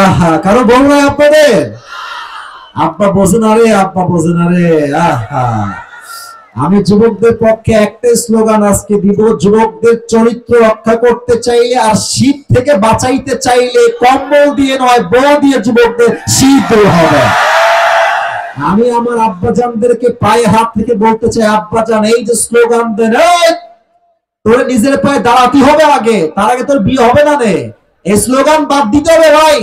আহা, কারো বউ নাই আপনাদের? আব্বা বোঝে না রে, আব্বা বোঝে না রে। আহা, আমি যুবকদের পক্ষে একটাই স্লোগান আজকে দিব, যুবকদের চরিত্র রক্ষা করতে চাইলে আর শীত থেকে বাঁচাইতে চাইলে কম্বল দিয়ে নয়, বউ দিয়ে যুবকদের শীত দূর হবে। আমি আমার আব্বাজানদেরকে পায়ে হাত থেকে বলতে চাই, আব্বাজান এই যে স্লোগান দেন, তোর নিজের পায়ে দাঁড়াতে হবে আগে, তার আগে তোর বিয়ে হবে না রে। এই স্লোগান বাদ দিতে হবে ভাই।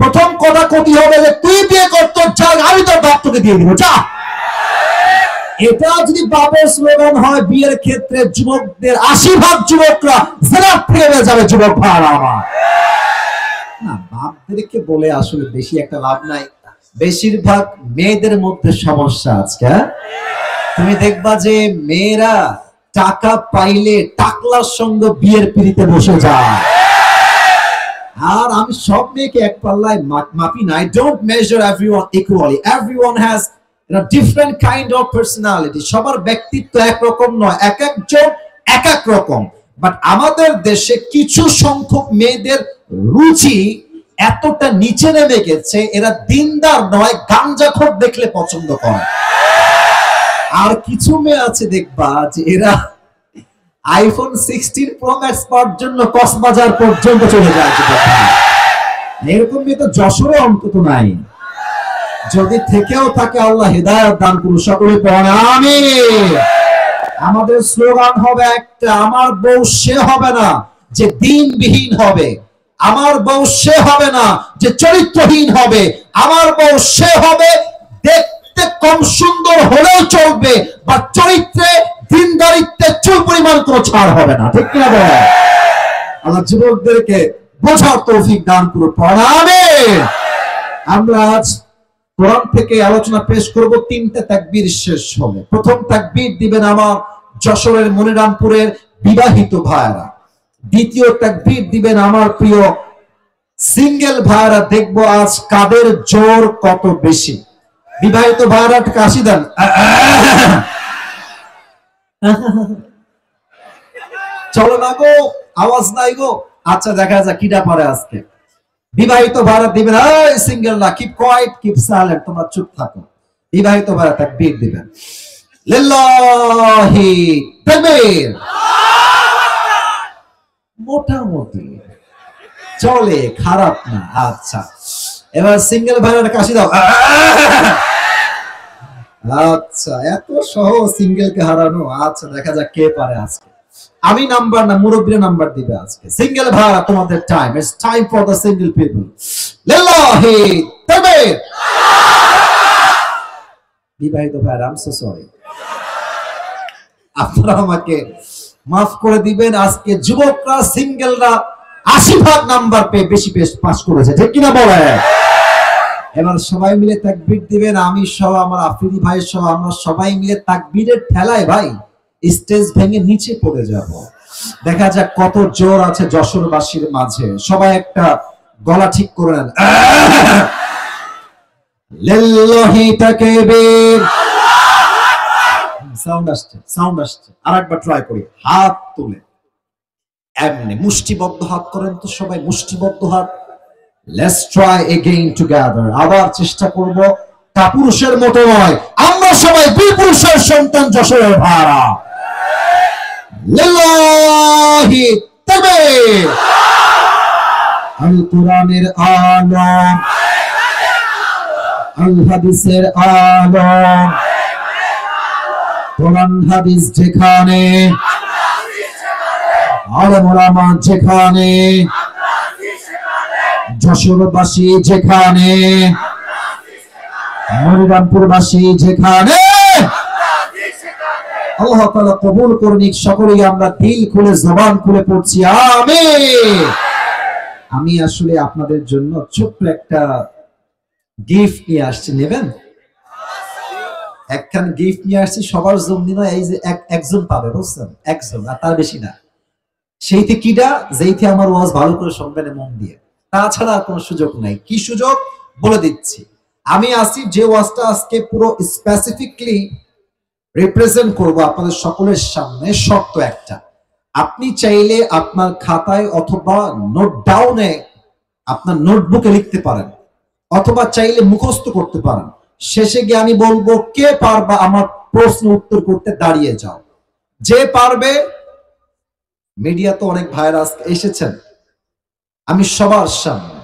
প্রথম কথা কতি হবে যে তুই বিয়ে করতে চাস, আমি তোর বাপ তোকে দিয়ে দিব, যা। এটা যদি বাপের স্লোগান হয় বিয়ের ক্ষেত্রে, যুবকদের 80% যুবকরা জেনার থেকে বের যাবে। যুবক ভাইরা আমার, না বাপদেরকে বলে আসলে বেশি একটা লাভ নাই। বেশিরভাগ মেয়েদের মধ্যে সমস্যা আজকে। তুমি দেখবা যে মেয়েরা টাকা পাইলে টাকলার সঙ্গে বিয়ের পিড়িতে বসে যায়। আর আমি সব মেয়েকে এক পাল্লায় মাপি না। I don't measure everyone equally. Everyone has different kind of personality. সবার ব্যক্তিত্ব একরকম নয়, এক একজন এক এক রকম। বাট আমাদের দেশে কিছু সংখ্যক মেয়েদের রুচি এতটা নিচে নেমে গেছে, এরা দিনদার নয়, গাঞ্জাখোর দেখলে পছন্দ করে। আর কিছু মেয়ে আছে দেখবা যে এরা আইফোন 16 প্রো ম্যাক্স পাওয়ার জন্য কক্সবাজার পর্যন্ত চলে যায়। এরকম মেয়ে তো যশোরে অন্তত নাই। যদি থেকেও থাকে আল্লাহ হেদায়েত দান করুন। সকলে পড়েন আমিন। আমাদের স্লোগান হবে একটা, আমার বউ সে হবে না যে দিনবিহীন হবে, আমার বউ সে হবে না যে চরিত্রহীন হবে, আমার বউ সে হবে দেখতে কম সুন্দর হলেও চলবে, বা চরিত্রে দিনদারিত্বে চুল পরিমাণ কোনো ছাড় হবে না। ঠিক কিনা বলেন? আল্লাহ যুবকদেরকে বোঝার তৌফিক দান করুন। আমিন। আমরা আজ কোরআন থেকে আলোচনা পেশ করব। 3টে তাকবীর শেষ হবে। প্রথম তাকবীর দিবেন আমার যশোরের মনিরামপুরের বিবাহিত ভাইরা। দ্বিতীয় তাকবীর দিবেন আমার প্রিয় সিঙ্গেল ভাইরা। দেখবো আজ কাদের জোর কত বেশি। বিবাহিত ভাইরা কাশি দেন। চলো না গো, আওয়াজ নাই গো। আচ্ছা দেখা যাক কিটা পারে আজকে। বিবাহিত ভাইরা দিবেন, এই সিঙ্গেল না, কিপ কোয়াইট, কিপ সাইলেন্ট, তোমরা চুপ থাকো। বিবাহিত ভাইরা তাকবীর দিবেন। লিল্লাহি তাকবীর। মোটামুটি চলে, খারাপ না। আচ্ছা এবার সিঙ্গেল ভাইরা কাশি দাও। আচ্ছা এত সহজ সিঙ্গেলকে হারানো। আচ্ছা দেখা যাক কে পারে আজকে। আমি নাম্বার না, মুরব্বীরা নাম্বার দিবে আজকে। সিঙ্গেল ভাইরা তোমাদের time, it's time for the single people. লিল্লাহি তাকবীর। বিবাহিত ভাইরা, আই এম সো সরি, আপনারা আমাকে মাফ করে দিবেন। আজকে যুবকরা সিঙ্গেলরা 80% নাম্বার পেয়ে বেশি পাস করেছে। ঠিক কিনা বলে? এবার সবাই মিলে তাকবীর দিবেন। আমি সহ আমার আফ্রিদি ভাই সহ আমরা সবাই মিলে তাকবীরের ঠেলায় ভাই স্টেজ ভেঙে নিচে পড়ে যাব। দেখা যাক কত জোর আছে যশোরবাসীর মাঝে। সবাই একটা গলা ঠিক করে নেন। লিল্লাহি তাকবীর। সাউন্ড আসছে, সাউন্ড আসছে। আরেকবার ট্রাই করি। হাত তুলে এমনি মুষ্টিবদ্ধ হাত করেন তো সবাই, মুষ্টিবদ্ধ হাত। Let's try again together. আবার চেষ্টা করব। কাপুরুষের মতো নয়, আমরা সবাই বিপুরুষের সন্তান, যশোরের ভাড়া। লিল্লাহি তাকবীর। আল কোরআনের আলম, আল হাদিসের আলম। কোরআন হাদিস যেখানে, আলেম ওলামা যেখানে, যশোরবাসী যেখানে, মনিরামপুরবাসী যেখানে, আল্লাহ তাআলা কবুল করুন। সকলেই আমরা দিল খুলে জবান খুলে পড়ছি আমিন। আমি আসলে আপনাদের জন্য ছোট্ট একটা গিফট নিয়ে আসছি, নেবেন? একখান গিফট নিয়ে আসছি সবার জন্য না, এই যে একজন পাবে, বুঝছেন? একজন, আর তার বেশি না। সেইতে কিটা, যেইতে আমার ওয়াজ ভালো করে শুনবেন মন দিয়ে, তাছাড়া আর কোনো সুযোগ নাই। কি সুযোগ বলে দিচ্ছি। আমি আসি যে ওয়াজটা আজকে পুরো স্পেসিফিকলি রিপ্রেজেন্ট করব আপনাদের সকলের সামনে। শর্ত একটা, আপনি চাইলে আপনার খাতায় অথবা নোট ডাউনে আপনার নোটবুকে লিখতে পারেন অথবা চাইলে মুখস্থ করতে পারেন। শেষে গিয়ে আমি বলবো কে পারবা আমার প্রশ্ন উত্তর করতে, দাঁড়িয়ে যাও। যে পারবে, মিডিয়া তো অনেক ভাইরাস এসেছেন, আমি সবার সামনে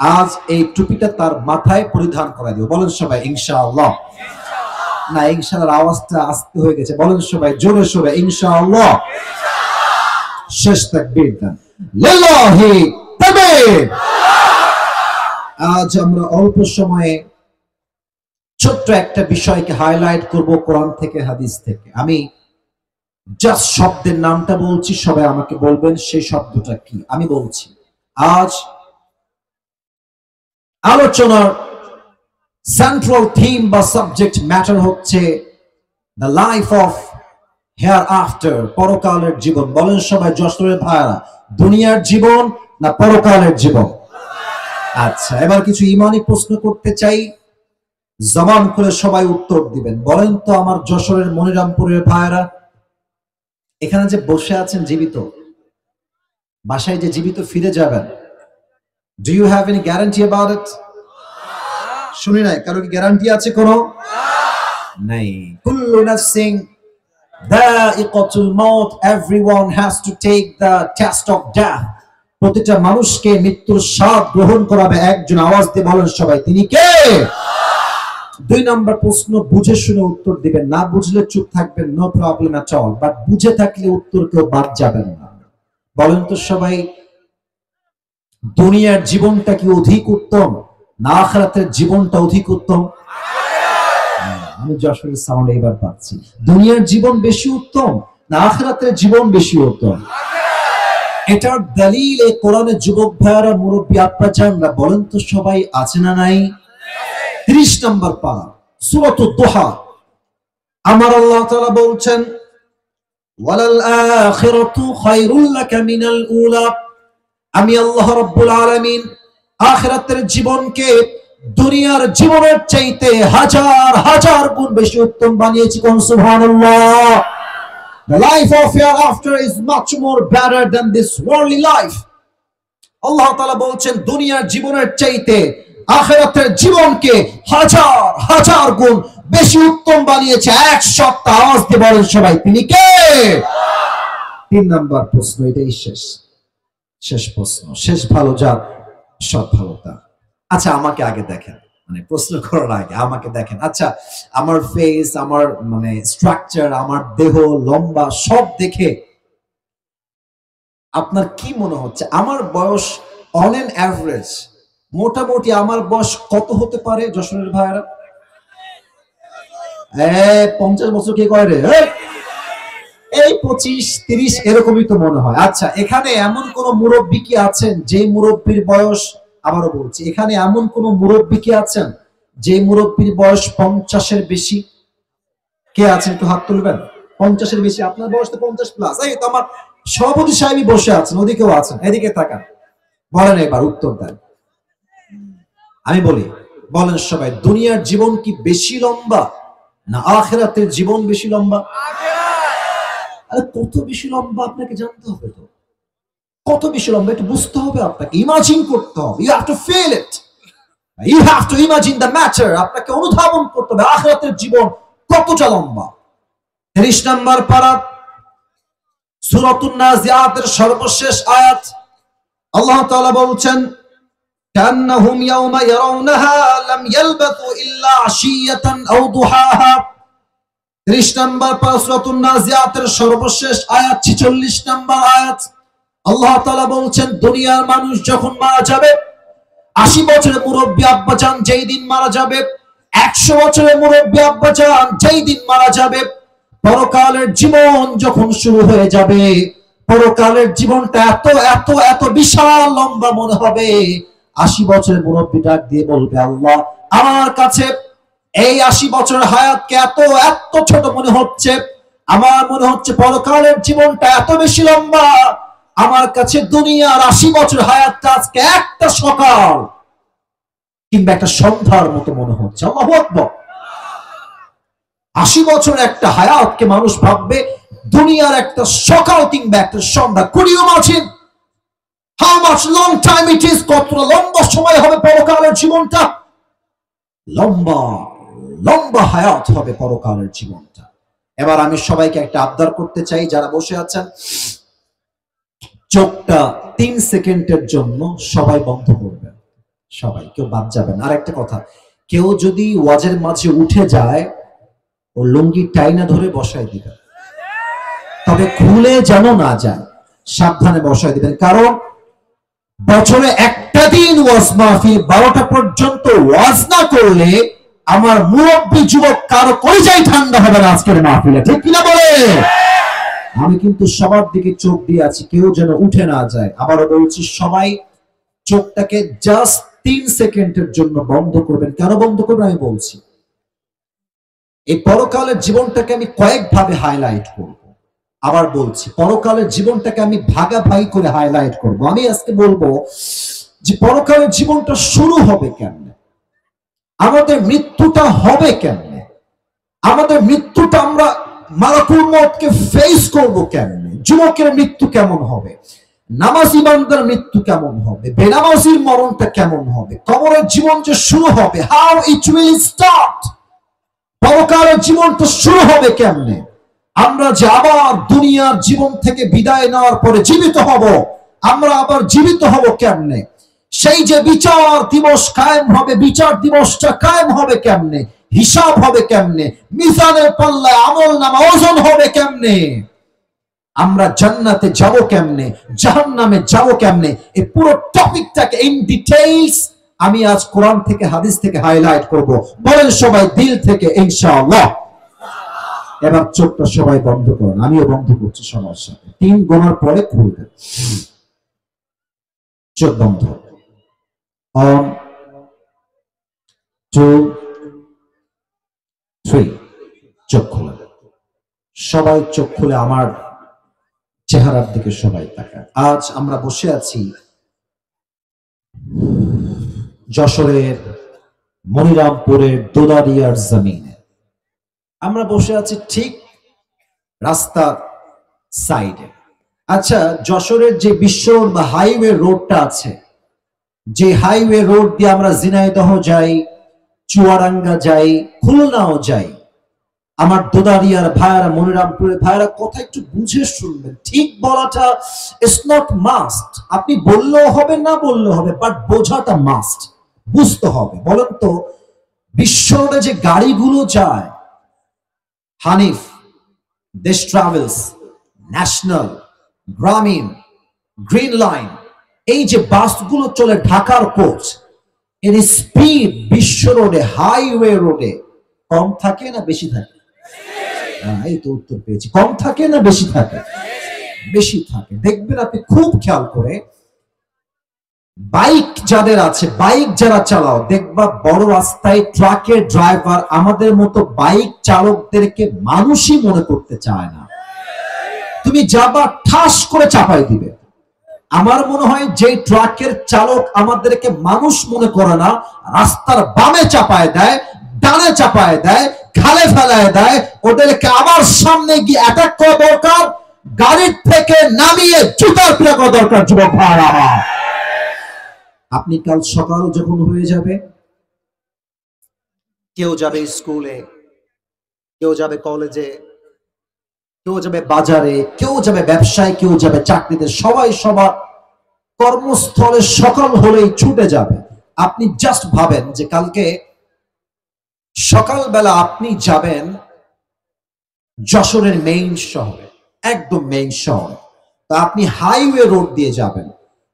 আজ এই টুপিটা তার মাথায় পরিধান করা দিব। বলেন সবাই ইনশাআল্লাহ। না, ইনশাআল্লাহর আওয়াজটা আস্তে হয়ে গেছে, বলেন সবাই জোরে সোরে ইনশাআল্লাহ। শেষ তাকবীর দেন, লিল্লাহি তাকবীর। আজ আমরা অল্প সময়ে ছোট্ট একটা বিষয়কে হাইলাইট করব কোরআন থেকে, হাদিস থেকে। আমি জাস্ট শব্দের নামটা বলছি, সবাই আমাকে বলবেন সেই শব্দটা কি। আমি বলছি, আজ আলোচনার সেন্ট্রাল থিম বা সাবজেক্ট ম্যাটার হচ্ছে the life of hair after, পরকালের জীবন। বলেন সবাই যশোরের ভাইরা, দুনিয়ার জীবন না পরকালের জীবন? আচ্ছা, এবার কিছু ইমানি প্রশ্ন করতে চাই, জবান করে সবাই উত্তর দিবেন। বলেন তো আমার যশোরের মনিরামপুরের ভাইরা, এখানে যে বসে আছেন জীবিত, বাসায় যে জীবিত ফিরে যাবেন, do you have any guarantee about it? শুনি নাই, কারো কি গ্যারান্টি আছে কোনো? নাই। কুল্লু নাফসিন দাইকাতুল মাউত, everyone has to take the test of death. প্রতিটা মানুষকে মৃত্যুর স্বাদ গ্রহণ করাবে একজন। আওয়াজ দিয়ে বলেন সবাই, তিনি কে? 2 নম্বর প্রশ্ন, বুঝে শুনে উত্তর দিবেন, না বুঝলে চুপ থাকবেন, no problem at all, but বুঝে থাকলে উত্তর কেউ বাদ যাবেন না। বলেন তো সবাই, দুনিয়ার জীবনটা কি অধিক উত্তম না আখিরাতের জীবনটা অধিক উত্তম? আমি যশোরের সাউন্ড এবার পাচ্ছি। দুনিয়ার জীবন বেশি উত্তম না আখিরাতের জীবন বেশি উত্তম? এটার দলিল এই কোরআনের যুবক ভাইরা, মুরব্বী আব্বা জানরা, বলেন তো সবাই আছে না নাই? 30 নম্বর পারা, সূরাতুদ দুহা। আমার আল্লাহ তাআলা বলছেন, ওয়ালাল আখিরাতু খায়রুল লাকা মিনাল উলা। আমি আল্লাহ রাব্বুল আলামিন আখিরাতের জীবনকে দুনিয়ার জীবনের চাইতে হাজার হাজার গুণ বেশি উত্তম বানিয়েছি। কোন সুবহানাল্লাহ। The life of hereafter is much more better than this worldly life. আল্লাহ তাআলা বলছেন, দুনিয়ার জীবনের চাইতে আখিরাতের জীবনকে হাজার হাজার গুণ বেশি উত্তম বানিয়েছে। এক সপ্তাহ আওয়াজ দিয়ে বলেন সবাই, তিনি কে? 3 নম্বর প্রশ্ন, এটাই শেষ প্রশ্ন। শেষ ভালো যার, সব ভালো তার। আচ্ছা, আমাকে আগে দেখেন, মানে প্রশ্ন করার আগে আমাকে দেখেন। আচ্ছা, আমার ফেস, আমার মানে স্ট্রাকচার, আমার দেহ লম্বা সব দেখে আপনার কি মনে হচ্ছে আমার বয়স অন এন অ্যাভারেজ মোটামুটি আমার বয়স কত হতে পারে যশোরের ভাইরা? 50 বছর কে কয় রে? এই 25-30 এরকমই তো মনে হয়। আচ্ছা, এখানে এমন কোন মুরব্বী কি আছেন যে মুরব্বীর বয়স, আবারও বলছি, এখানে এমন কোন মুরব্বী কি আছেন যে মুরব্বীর বয়স 50-এর বেশি? কে আছেন একটু হাত তুলবেন। 50-এর বেশি, আপনার বয়স তো 50 প্লাস। এই তো আমার সভাপতি সাহেবই বসে আছেন, ওদিকেও আছেন, এদিকে তাকান, বলেন এবার উত্তর দেন। আমি বলি, বলেন সবাই, দুনিয়ার জীবন কি বেশি লম্বা না আখিরাতের জীবন বেশি লম্বা? আরে কত বেশি লম্বা আপনাকে জানতে হবে তো, কত বেশি লম্বা একটু বুঝতে হবে আপনাকে, ইমাজিন করতে হবে। You have to feel it, you have to imagine the matter. আপনাকে অনুধাবন করতে হবে আখিরাতের জীবন কতটা লম্বা। 30 নম্বর পারা, সূরাতুন নাজিআতের সর্বশেষ আয়াত। আল্লাহ তাআলা বলছেন, কান্নাহুম ইয়াওমা ইয়ারাউনাহা লাম ইয়ালবাথু ইল্লা আশিয়াতান আও দুহাহা। 30 নম্বর পারা, সূরাতুন নাজিআতের সর্বশেষ আয়াত, 46 নম্বর আয়াত। আল্লাহ তাআলা বলছেন, দুনিয়ার মানুষ যখন মারা যাবে, 80 বছরের মুরব্বী আব্বাজান যেই দিন মারা যাবে, 100 বছরের মুরব্বী আব্বাজান যেই দিন মারা যাবে, পরকালের জীবন যখন শুরু হয়ে যাবে, পরকালের জীবনটা এত এত এত বিশাল লম্বা মনে হবে। 80 বছরের মুরব্বী ডাক দিয়ে বলবে, আল্লাহ, আমার কাছে এই 80 বছরের হায়াতকে এত এত ছোট মনে হচ্ছে। আমার মনে হচ্ছে পরকালের জীবনটা এত বেশি লম্বা। আমার কাছে দুনিয়ার 80 বছর হায়াতটা আজকে একটা সকাল কিংবা একটা সন্ধ্যার মতো মনে হচ্ছে। আল্লাহু আকবার। 80 বছর একটা হায়াতকে মানুষ ভাববে দুনিয়ার একটা সকাল কিংবা একটা সন্ধ্যা। কুড়িও মাঝিন how much long time it is, কতটা লম্বা সময় হবে পরকালের জীবনটা, লম্বা লম্বা হায়াত হবে পরকালের জীবনটা। এবার আমি সবাইকে একটা আবদার করতে চাই, যারা বসে আছেন চোখটা 3 সেকেন্ডের জন্য সবাই বন্ধ করবেন, সবাই, কেউ বাদ যাবেন। আর একটা কথা, কেউ যদি ওয়াজের মাঝে উঠে যায় ও লুঙ্গি টাইনা ধরে বসায় দিবেন, তবে খুলে যেন না যায়, সাবধানে বসায় দিবেন। কারণ বছরে একটা দিন ওয়াজ মাহফিল, 12টা পর্যন্ত ওয়াজ না করলে আমার মুরব্বী যুবক কারো কলিজাই ঠান্ডা হবে না আজকের মাহফিলে, ঠিক কিনা বলে? আমি কিন্তু সবার দিকে চোখ দিয়ে আছি, কেউ যেন উঠে না যায়। আবারও বলছি, সবাই চোখটাকে জাস্ট 3 সেকেন্ডের জন্য বন্ধ করবেন। কেন বন্ধ করবেন আমি বলছি। এই পরকালের জীবনটাকে আমি কয়েকভাবে হাইলাইট করব। আবার বলছি, পরকালের জীবনটাকে আমি ভাগাভাগি করে হাইলাইট করব। আমি আজকে বলবো যে পরকালের জীবনটা শুরু হবে কেমনে, আমাদের মৃত্যুটা হবে কেমনে, আমাদের মৃত্যুটা আমরা মালাকুল মউতকে ফেস করব কেমনে, যুবকের মৃত্যু কেমন হবে, নামাজি বান্দার মৃত্যু কেমন হবে, বেনামাজির মরণটা কেমন হবে, কবরের জীবন যে শুরু হবে, হাউ ইট উইল স্টার্ট, পরকালের জীবনটা শুরু হবে কেমনে, আমরা যে আবার দুনিয়ার জীবন থেকে বিদায় নেওয়ার পরে জীবিত হব, আমরা আবার জীবিত হব কেমনে, সেই যে বিচার দিবস কায়েম হবে, বিচার দিবসটা কায়েম হবে কেমনে, হিসাব হবে কেমনে, মিজানের পাল্লায় আমলনামা ওজন হবে কেমনে, আমরা জান্নাতে যাব কেমনে, জাহান্নামে যাব কেমনে, এই পুরো টপিকটাকে ইন ডিটেইলস আমি আজ কোরআন থেকে হাদিস থেকে হাইলাইট করব। বলেন সবাই দিল থেকে ইনশাআল্লাহ। এবার চোখটা সবাই বন্ধ করুন, আমিও বন্ধ করছি সবার সাথে। 3 গোনার পরে খুলবেন। চোখ বন্ধ। 1 2 3, চোখ খোলা। সবাই চোখ খুলে আমার চেহারার দিকে সবাই তাকায়। আজ আমরা বসে আছি যশোরের মনিরামপুরের দোদারিয়ার জমিনে। আমরা বসে আছি ঠিক রাস্তার সাইডে। আচ্ছা, যশোরের যে বিশ্ব বা হাইওয়ে রোডটা আছে, যে হাইওয়ে রোড দিয়ে আমরা ঝিনাইদহ যাই, চুয়াডাঙ্গা যাই, খুলনাও যাই, আমার দোদারিয়ার ভাইয়ারা, মনিরামপুরের ভাইয়ারা, কথা একটু বুঝে শুনবেন। ঠিক বলাটা ইটস নট মাস্ট, আপনি বললেও হবে না বললেও হবে, বাট বোঝাটা মাস্ট, বুঝতে হবে। বলেন তো, বিশ্ব রোডে যে গাড়িগুলো যায়, হানিফ, দেশ ট্রাভেলস, ন্যাশনাল, গ্রামীণ, গ্রিন লাইন, এই যে বাসগুলো চলে ঢাকার কোচ, এর স্পিড বিশ্ব রোডে, হাইওয়ে রোডে কম থাকে না বেশি থাকে? এই তো উত্তর পেয়েছি। কম থাকে না বেশি থাকে? বেশি থাকে। দেখবেন আপনি খুব খেয়াল করে, বাইক যাদের আছে, বাইক যারা চালাও, দেখবা বড় রাস্তায় ট্রাকের ড্রাইভার আমাদের মতো বাইক চালকদেরকে মানুষই মনে করতে চায় না। তুমি যাবা ঠাস করে চাপাই দিবে। আমার মনে হয় যে ট্রাকের চালক আমাদেরকে মানুষ মনে করে না, রাস্তার বামে চাপায় দেয়, ডানে চাপায় দেয়, খালে ফেলায় দেয়, ওদেরকে আবার সামনে গিয়ে অ্যাটাক করা দরকার, গাড়ির থেকে নামিয়ে জুতার পিটা করা দরকার। যুবক ভাইরা, আপনি কাল সকাল যখন হয়ে যাবে, কেউ যাবে স্কুলে, কেউ যাবে কলেজে, কেউ যাবে বাজারে, কেউ যাবে ব্যবসায়, কেউ যাবে চাকরিতে, সবাই সবার কর্মস্থলে সকাল হলেই ছুটে যাবে। আপনি জাস্ট ভাবেন যে কালকে সকালবেলা আপনি যাবেন যশোরের মেইন শহরে, একদম মেইন শহরে, তা আপনি হাইওয়ে রোড দিয়ে যাবেন।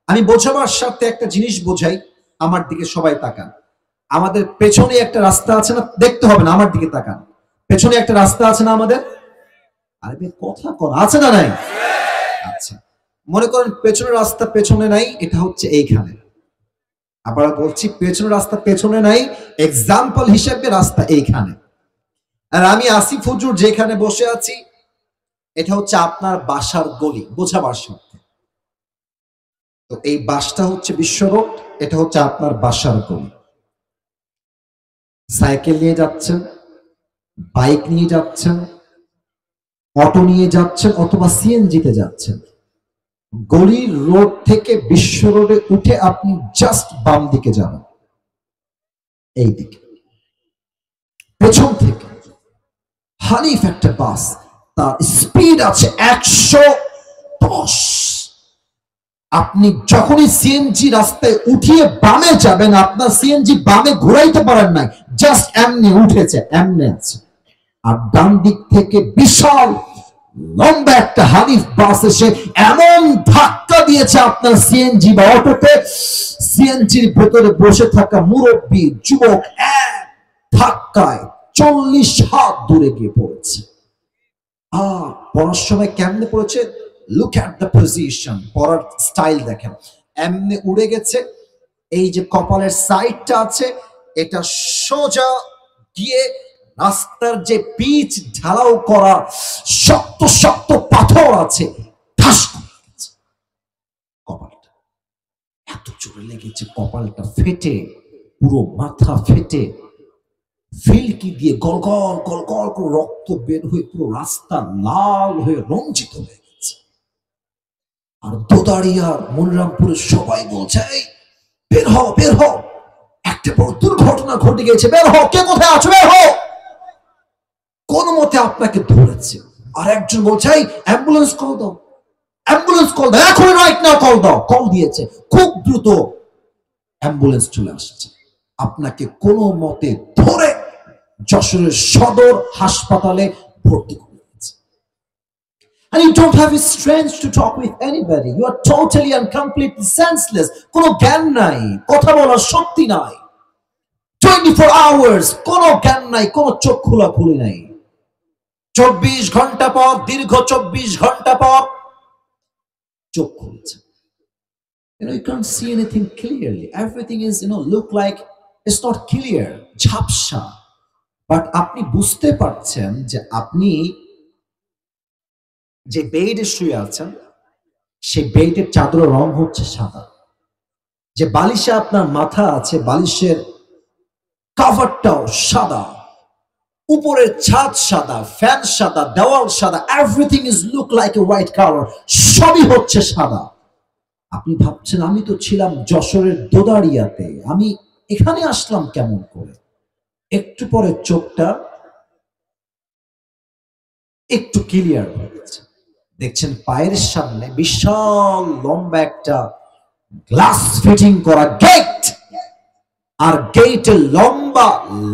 আমি বোঝাবার সাথে একটা জিনিস বোঝাই, আমার দিকে সবাই তাকান। আমাদের পেছনে একটা রাস্তা আছে না, দেখতে হবে না, আমার দিকে তাকান। পেছনে একটা রাস্তা আছে না আমাদের? আরে কথা কর, আছে না নাই? আচ্ছা, মনে করেন পেছনের রাস্তা পেছনে নাই, এটা হচ্ছে এইখানে। আবার বলছি, পেছনের রাস্তা পেছনে নাই, এক্সাম্পল হিসেবে রাস্তা এইখানে। আর আমি আসিফ হুজুর যেখানে বসে আছি, এটা হচ্ছে আপনার বাসার গলি, বোঝাবার সাথে। তো এই বাসটা হচ্ছে বিশ্ব রোড, এটা হচ্ছে আপনার বাসার গলি। সাইকেল নিয়ে যাচ্ছেন, বাইক নিয়ে যাচ্ছেন, অটো নিয়ে যাচ্ছেন, অথবা সিএনজিতে যাচ্ছেন, গলির রোড থেকে বিশ্ব রোডে উঠে আপনি জাস্ট বাম দিকে যাবেন, এই দিকে পেছন থেকে হানিফ একটা বাস, তার স্পিড আছে 110। আপনি যখনই সিএনজি রাস্তায় উঠিয়ে বামে যাবেন, আপনার সিএনজি বামে ঘুরাইতে পারেন নাই, জাস্ট এমনি উঠেছে, এমনি আছে। আর ডান দিক থেকে বিশাল লম্বা একটা হানিফ বাস এসে এমন ধাক্কা দিয়েছে আপনার সিএনজি বা অটোতে, সিএনজির ভেতরে বসে থাকা মুরব্বী যুবক এক ধাক্কায় 40 হাত দূরে গিয়ে পড়েছে। পড়ার সময় কেমনে পড়েছে? লুক অ্যাট দ্য পজিশন, পড়ার স্টাইল দেখেন, এমনি উড়ে গেছে। এই যে কপালের সাইডটা আছে, এটা সোজা গিয়ে রাস্তার যে পিচ ঢালাও করা শক্ত শক্ত পাথর আছে, ঠাস করে গেছে কপালটা। এত জোরে লেগেছে, কপালটা ফেটে, পুরো মাথা ফেটে ফিল্কি দিয়ে গল গল গল গল করে রক্ত বের হয়ে পুরো রাস্তা লাল হয়ে রঞ্জিত হয়ে গেছে। আর দোদারিয়ার মনিরামপুরের সবাই বলছে, বের হও বের হও, একটা বড় দুর্ঘটনা ঘটে গেছে, বের হও, কে কোথায় আছো, বের হও। কোন মতে আপনাকে ধরেছে। আর একজন বলছে, অ্যাম্বুলেন্স কল দাও, অ্যাম্বুলেন্স কল দাও, এখন রাইট নাও কল দাও। কল দিয়েছে, খুব দ্রুত অ্যাম্বুলেন্স চলে আসছে, আপনাকে কোন মতে ধরে যশোরের সদর হাসপাতালে ভর্তি করে দিয়েছে। And you don't have strength to talk with anybody. You are totally and completely senseless. কোনো জ্ঞান নাই, কথা বলার শক্তি নাই, 24 hours কোনো জ্ঞান নাই, কোনো চোখ খোলা খুলি নাই। 24 ঘন্টা পর, দীর্ঘ 24 ঘন্টা পর চোখ খুলছে। You can't see anything clearly. Everything is, look like it's not clear, ঝাপসা। বাট আপনি বুঝতে পারছেন যে আপনি যে বেডে শুয়ে আছেন, সেই বেডের চাদরের রং হচ্ছে সাদা। যে বালিশে আপনার মাথা আছে, বালিশের কভারটাও সাদা, উপরের ছাদ সাদা, ফ্যান সাদা, দেওয়াল সাদা, everything is look like a white colour, সবই হচ্ছে সাদা। আপনি ভাবছেন, আমি তো ছিলাম যশোরের দোদারিয়াতে, আমি এখানে আসলাম কেমন করে? একটু পরে চোখটা একটু ক্লিয়ার হয়ে গেছে, দেখছেন পায়ের সামনে বিশাল লম্বা একটা গ্লাস ফিটিং করা গেট, আর গেটে লম্বা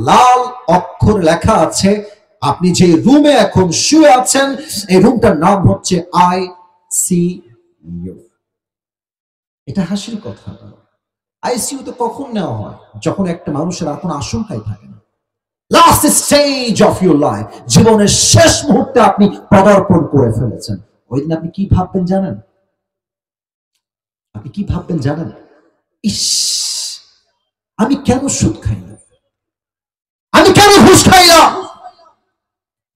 লাল অক্ষর লেখা আছে, আপনি যে রুমে এখন শুয়ে আছেন, এই রুমটার নাম হচ্ছে ICU। এটা হাসির কথা। আইসিইউ তো কখন নেওয়া হয়? যখন একটা মানুষের আর কোনো আশঙ্কাই থাকে না, last stage of your life, জীবনের শেষ মুহূর্তে আপনি পদার্পণ করে ফেলেছেন। ওই দিন আপনি কি ভাববেন জানেন? আপনি কি ভাববেন জানেন? ইস, আমি কেন সুদ খাই না, আমি কেন ঘুষ খাই না?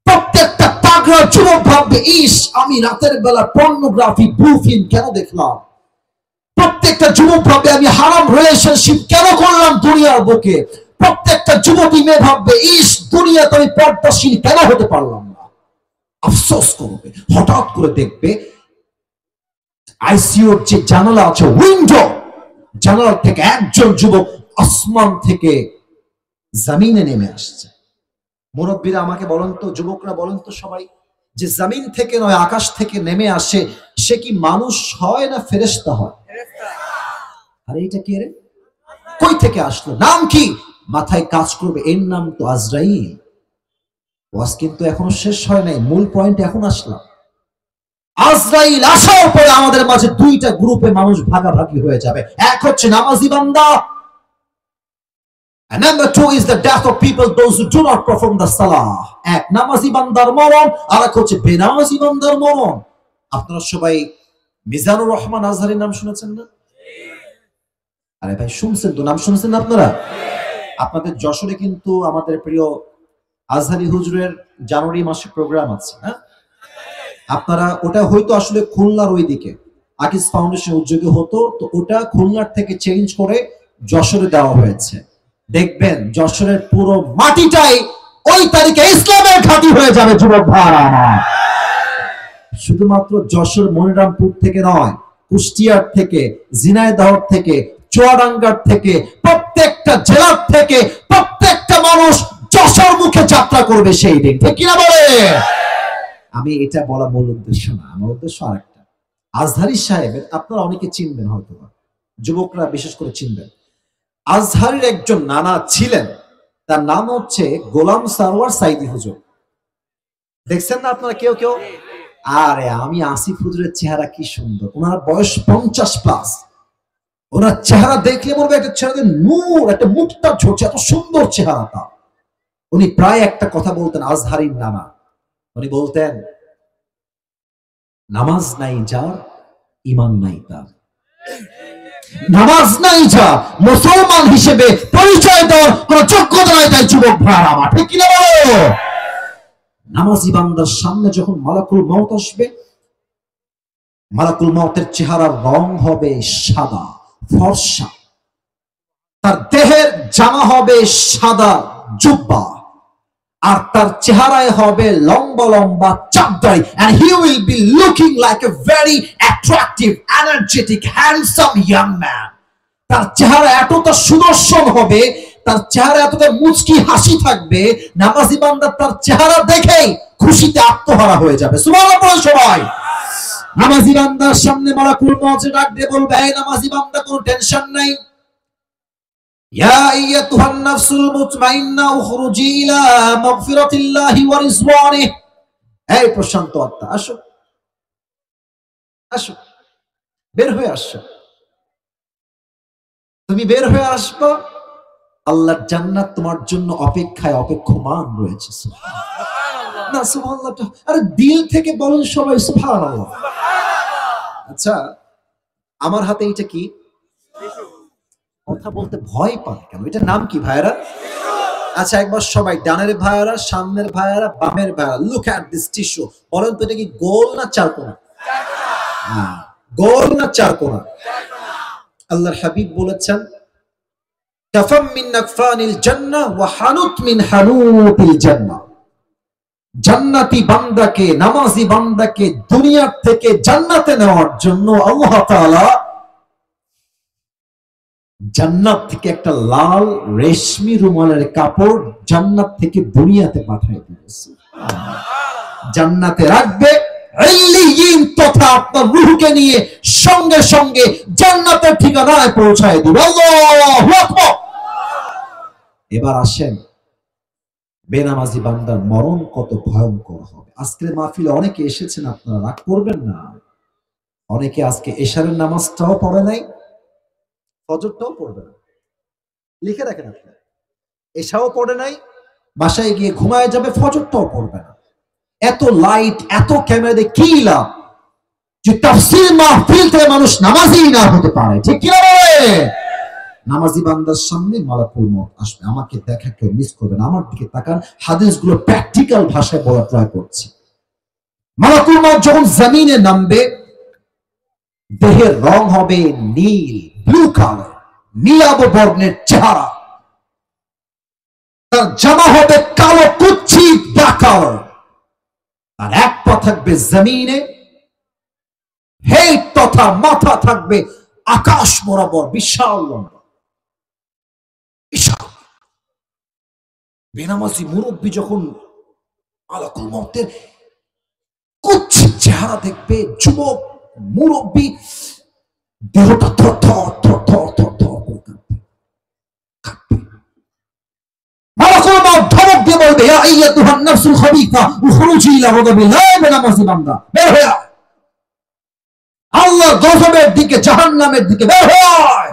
প্রত্যেকটা পাগলা যুবক ভাববে, ইস, আমি রাতের বেলা পর্নোগ্রাফি ব্লু ফিল্ম কেন দেখলাম? প্রত্যেকটা যুবক ভাববে, আমি হারাম রিলেশনশিপ কেন করলাম দুনিয়ার বুকে? প্রত্যেকটা যুবতী মেয়ে ভাববে, ইস, দুনিয়াতে আমি পর্দাশীল কেন হতে পারলাম না? আফসোস করবে। হঠাৎ করে দেখবে আইসিইউর যে জানালা আছে, উইন্ডো, জানালা থেকে একজন যুবক আসমান থেকে জমিনে নেমে আসছে। মুরব্বীরা আমাকে বলেন তো, যুবকরা বলেন তো সবাই, যে জমিন থেকে নয় আকাশ থেকে নেমে আসে, সে কি মানুষ হয় না ফেরেশতা হয়? আরে এটা কে রে? কই থেকে আসলো? নাম কি? মাথায় কাজ করবে, এর নাম তো আজরাইল। ওয়াজ কিন্তু এখনো শেষ হয় নাই, মূল পয়েন্ট এখন আসলাম। আজরাইল আসার পরে আমাদের মাঝে দুইটা গ্রুপে মানুষ ভাগাভাগি হয়ে যাবে। এক হচ্ছে নামাজি বান্দা, and number 2 is the death of people, those who do not perform the salah. এক নামাজি বান্দার মরণ, আর এক হচ্ছে বেনামাজি বান্দার মরণ। আপনারা সবাই মিজানুর রহমান আজহারির নাম শুনেছেন না? আরে ভাই শুনছেন তো, নাম শুনেছেন আপনারা? আপনাদের যশোরে কিন্তু আমাদের প্রিয় আজহারি হুজুরের জানুয়ারি মাসে প্রোগ্রাম আছে, হ্যাঁ? আপনারা, ওটা হয়তো আসলে খুলনার ওইদিকে আকিস ফাউন্ডেশন উদ্যোগে হতো, তো ওটা খুলনার থেকে চেঞ্জ করে যশোরে দেওয়া হয়েছে। দেখবেন যশোরের পুরো মাটিটাই ওই তারিখে ইসলামের ঘাঁটি হয়ে যাবে যুবক ভাইরা। শুধুমাত্র যশোর মনিরামপুর থেকে নয়, কুষ্টিয়ার থেকে, ঝিনাইদহ থেকে, চুয়াডাঙ্গার থেকে, প্রত্যেকটা জেলার থেকে প্রত্যেকটা মানুষ যশোর মুখে যাত্রা করবে সেই দিন, ঠিক কিনা বলে? আমি এটা বলা মূল উদ্দেশ্য না, আমার উদ্দেশ্য আরেকটা। আজহারী সাহেবের আপনারা অনেকে চিনবেন, হয়তো যুবকরা বিশেষ করে চিনবেন। আজহারের একজন নানা ছিলেন, তার নাম হচ্ছে গোলাম সারওয়ার সাইদি হুজুর। দেখছেন না আপনারা কেউ কেউ? আরে আমি আসিফ হুজুরের চেহারা কি সুন্দর, ওনার বয়স 50+। ওনার চেহারা দেখলে বলবে একটা ছেলেদের নূর, একটা মুখটা ঝরছে, এত সুন্দর চেহারাটা। উনি প্রায় একটা কথা বলতেন, আজহারীর নানা। উনি বলতেন, নামাজ নাই যার, ঈমান নাই তার। নামাজ নাই যা, মুসলমান হিসেবে পরিচয় দেওয়ার কোন যোগ্যতা নাই তাই যুবক ভাইরা আমার, ঠিক কিনা বলো? নামাজি বান্দার সামনে যখন মালাকুল মউত আসবে, মালাকুল মউতের চেহারার রং হবে সাদা ফর্সা, তার দেহের জামা হবে সাদা জুব্বা, আর তার চেহারায় হবে লম্বা লম্বা চাপদাড়ি, and he will be looking like a very attractive, energetic, handsome young man. তার চেহারা এতটা সুদর্শন হবে, তার চেহারা এতটা মুচকি হাসি থাকবে, নামাজি বান্দা তার চেহারা দেখেই খুশিতে আত্মহারা হয়ে যাবে। সুবহানাল্লাহ বলেন সবাই। নামাজি বান্দার সামনে মালাকুল মউত ডাক দিয়ে বলবে, হে নামাজি বান্দা, কোনো টেনশন নাই, ইয়া আইয়াতুহান নাফসুল মুতমাইন্না উখরুজি ইলা মাগফিরাতিল্লাহি ওয়া রিজওয়ানিহি। এই প্রশান্ত আত্মা, আসো আসো, বের হয়ে আসো। তুমি বের হয়ে আসবা, আল্লাহর জান্নাত তোমার জন্য অপেক্ষায় অপেক্ষমান রয়েছে। সুবহানাল্লাহ। না সুবহানাল্লাহ, আরে দিল থেকে বলেন সবাই সুবহানাল্লাহ। আচ্ছা, আমার হাতে এটা কি? কথা বলতে ভয় পান কেন? এটার নাম কি ভাইরা? আচ্ছা, একবার সবাই, ডানের ভাইরা, সামনের ভাইরা, বামের ভাইরা, লুক এট দিস টিস্যু। বলেন তো এটা কি গোল না চারকোনা? গোল না চারকোনা? আল্লাহর হাবিব বলেছেন, কাফাম মিন নাকফানিল জান্নাহ ওয়া হানুত মিন হানুতিল জান্নাহ। জান্নাতি বান্দাকে, নামাজি বান্দাকে দুনিয়ার থেকে জান্নাতে নেওয়ার জন্য আল্লাহ তাআলা জান্নাত থেকে একটা লাল রেশমি রুমালের কাপড় জান্নাত থেকে দুনিয়াতে পাঠিয়ে দিয়েছে। জান্নাতে রাখবে, ইল্লিয়িন তথা আপনার রূহকে নিয়ে সঙ্গে সঙ্গে জান্নাতের ঠিকানায় পৌঁছায় দিবে। আল্লাহু আকবার। এবার আসেন, বেনামাজি বান্দার মরণ কত ভয়ঙ্কর হবে। আজকের মাহফিলে অনেকে এসেছেন, আপনারা রাগ করবেন না। অনেকে আজকে এশারের নামাজটাও পড়ে নাই, ফজরটাও পড়বে না, লিখে রাখেন আপনি। এশাও পড়ে নাই, বাসায় গিয়ে ঘুমায় যাবে, ফজরটাও পড়বে না। এত লাইট, এত ক্যামেরা দিয়ে কি লাভ যে তাফসীর মাহফিল থেকে মানুষ নামাজি না হতে পারে, ঠিক কি না বলে? নামাজি বান্দার সামনে মালাকুল মউত আসবে, আমাকে দেখা কেউ মিস করবে না। আমার দিকে তাকান, হাদিসগুলো প্র্যাকটিক্যাল ভাষায় বলা ট্রাই করছি। মালাকুল মউত যখন জমিনে নামবে, দেহের রং হবে নীল, ব্লু কালার, নীলাভ বর্ণের চেহারা। তার জামা হবে কালো কুচ্ছিত ব্ল্যাক কালার, আর এক পা থাকবে জমিনে, হেড তথা মাথা থাকবে আকাশ বরাবর, বিশাল লম্বা, বিশাল। বেনামাজি মুরব্বী যখন মালাকুল মউতের কুচ্ছিত চেহারা দেখবে, যুবক মুরব্বী দেহটা থর থর থর থর থর থর করে কাঁপবে। মালাকুল মউত ধমক দিয়ে বলবে, ইয়া আইয়াতুহান নাফসুল খাবিসা উখরুজি ইলা গাদাবিল্লাহ। বেনামাজি বান্দা, বের হয়ে আয়, আল্লাহর গজবের দিকে, জাহান্নামের দিকে বের হয়।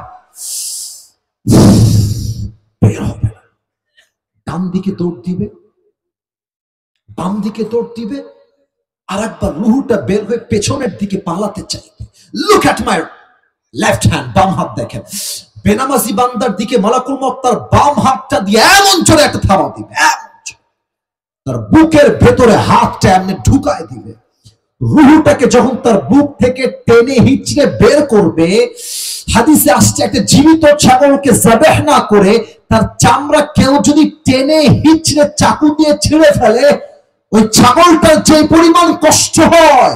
বের হবে না, ডান দিকে দৌড় দিবে, বাম দিকে দৌড় দিবে, আর একবার রুহুটা বের হয়ে পেছনের দিকে পালাতে চাইবে। Look at my left hand, বাম হাত দেখেন। বেনামাজি বান্দার দিকে মালাকুল মউত তার বাম হাতটা দিয়ে এমন জোরে একটা থাবা দিবে, তার বুকের ভেতরে হাতটা এমনি ঢুকায় দিবে। রুহুটাকে যখন তার বুক থেকে টেনে হিচড়ে বের করবে, হাদিসে আসছে একটা জীবিত ছাগলকে যাবেহ না করে তার চামড়া কেউ যদি টেনে হিচড়ে চাকু দিয়ে ছিঁড়ে ফেলে, ওই ছাগলটার যে পরিমাণ কষ্ট হয়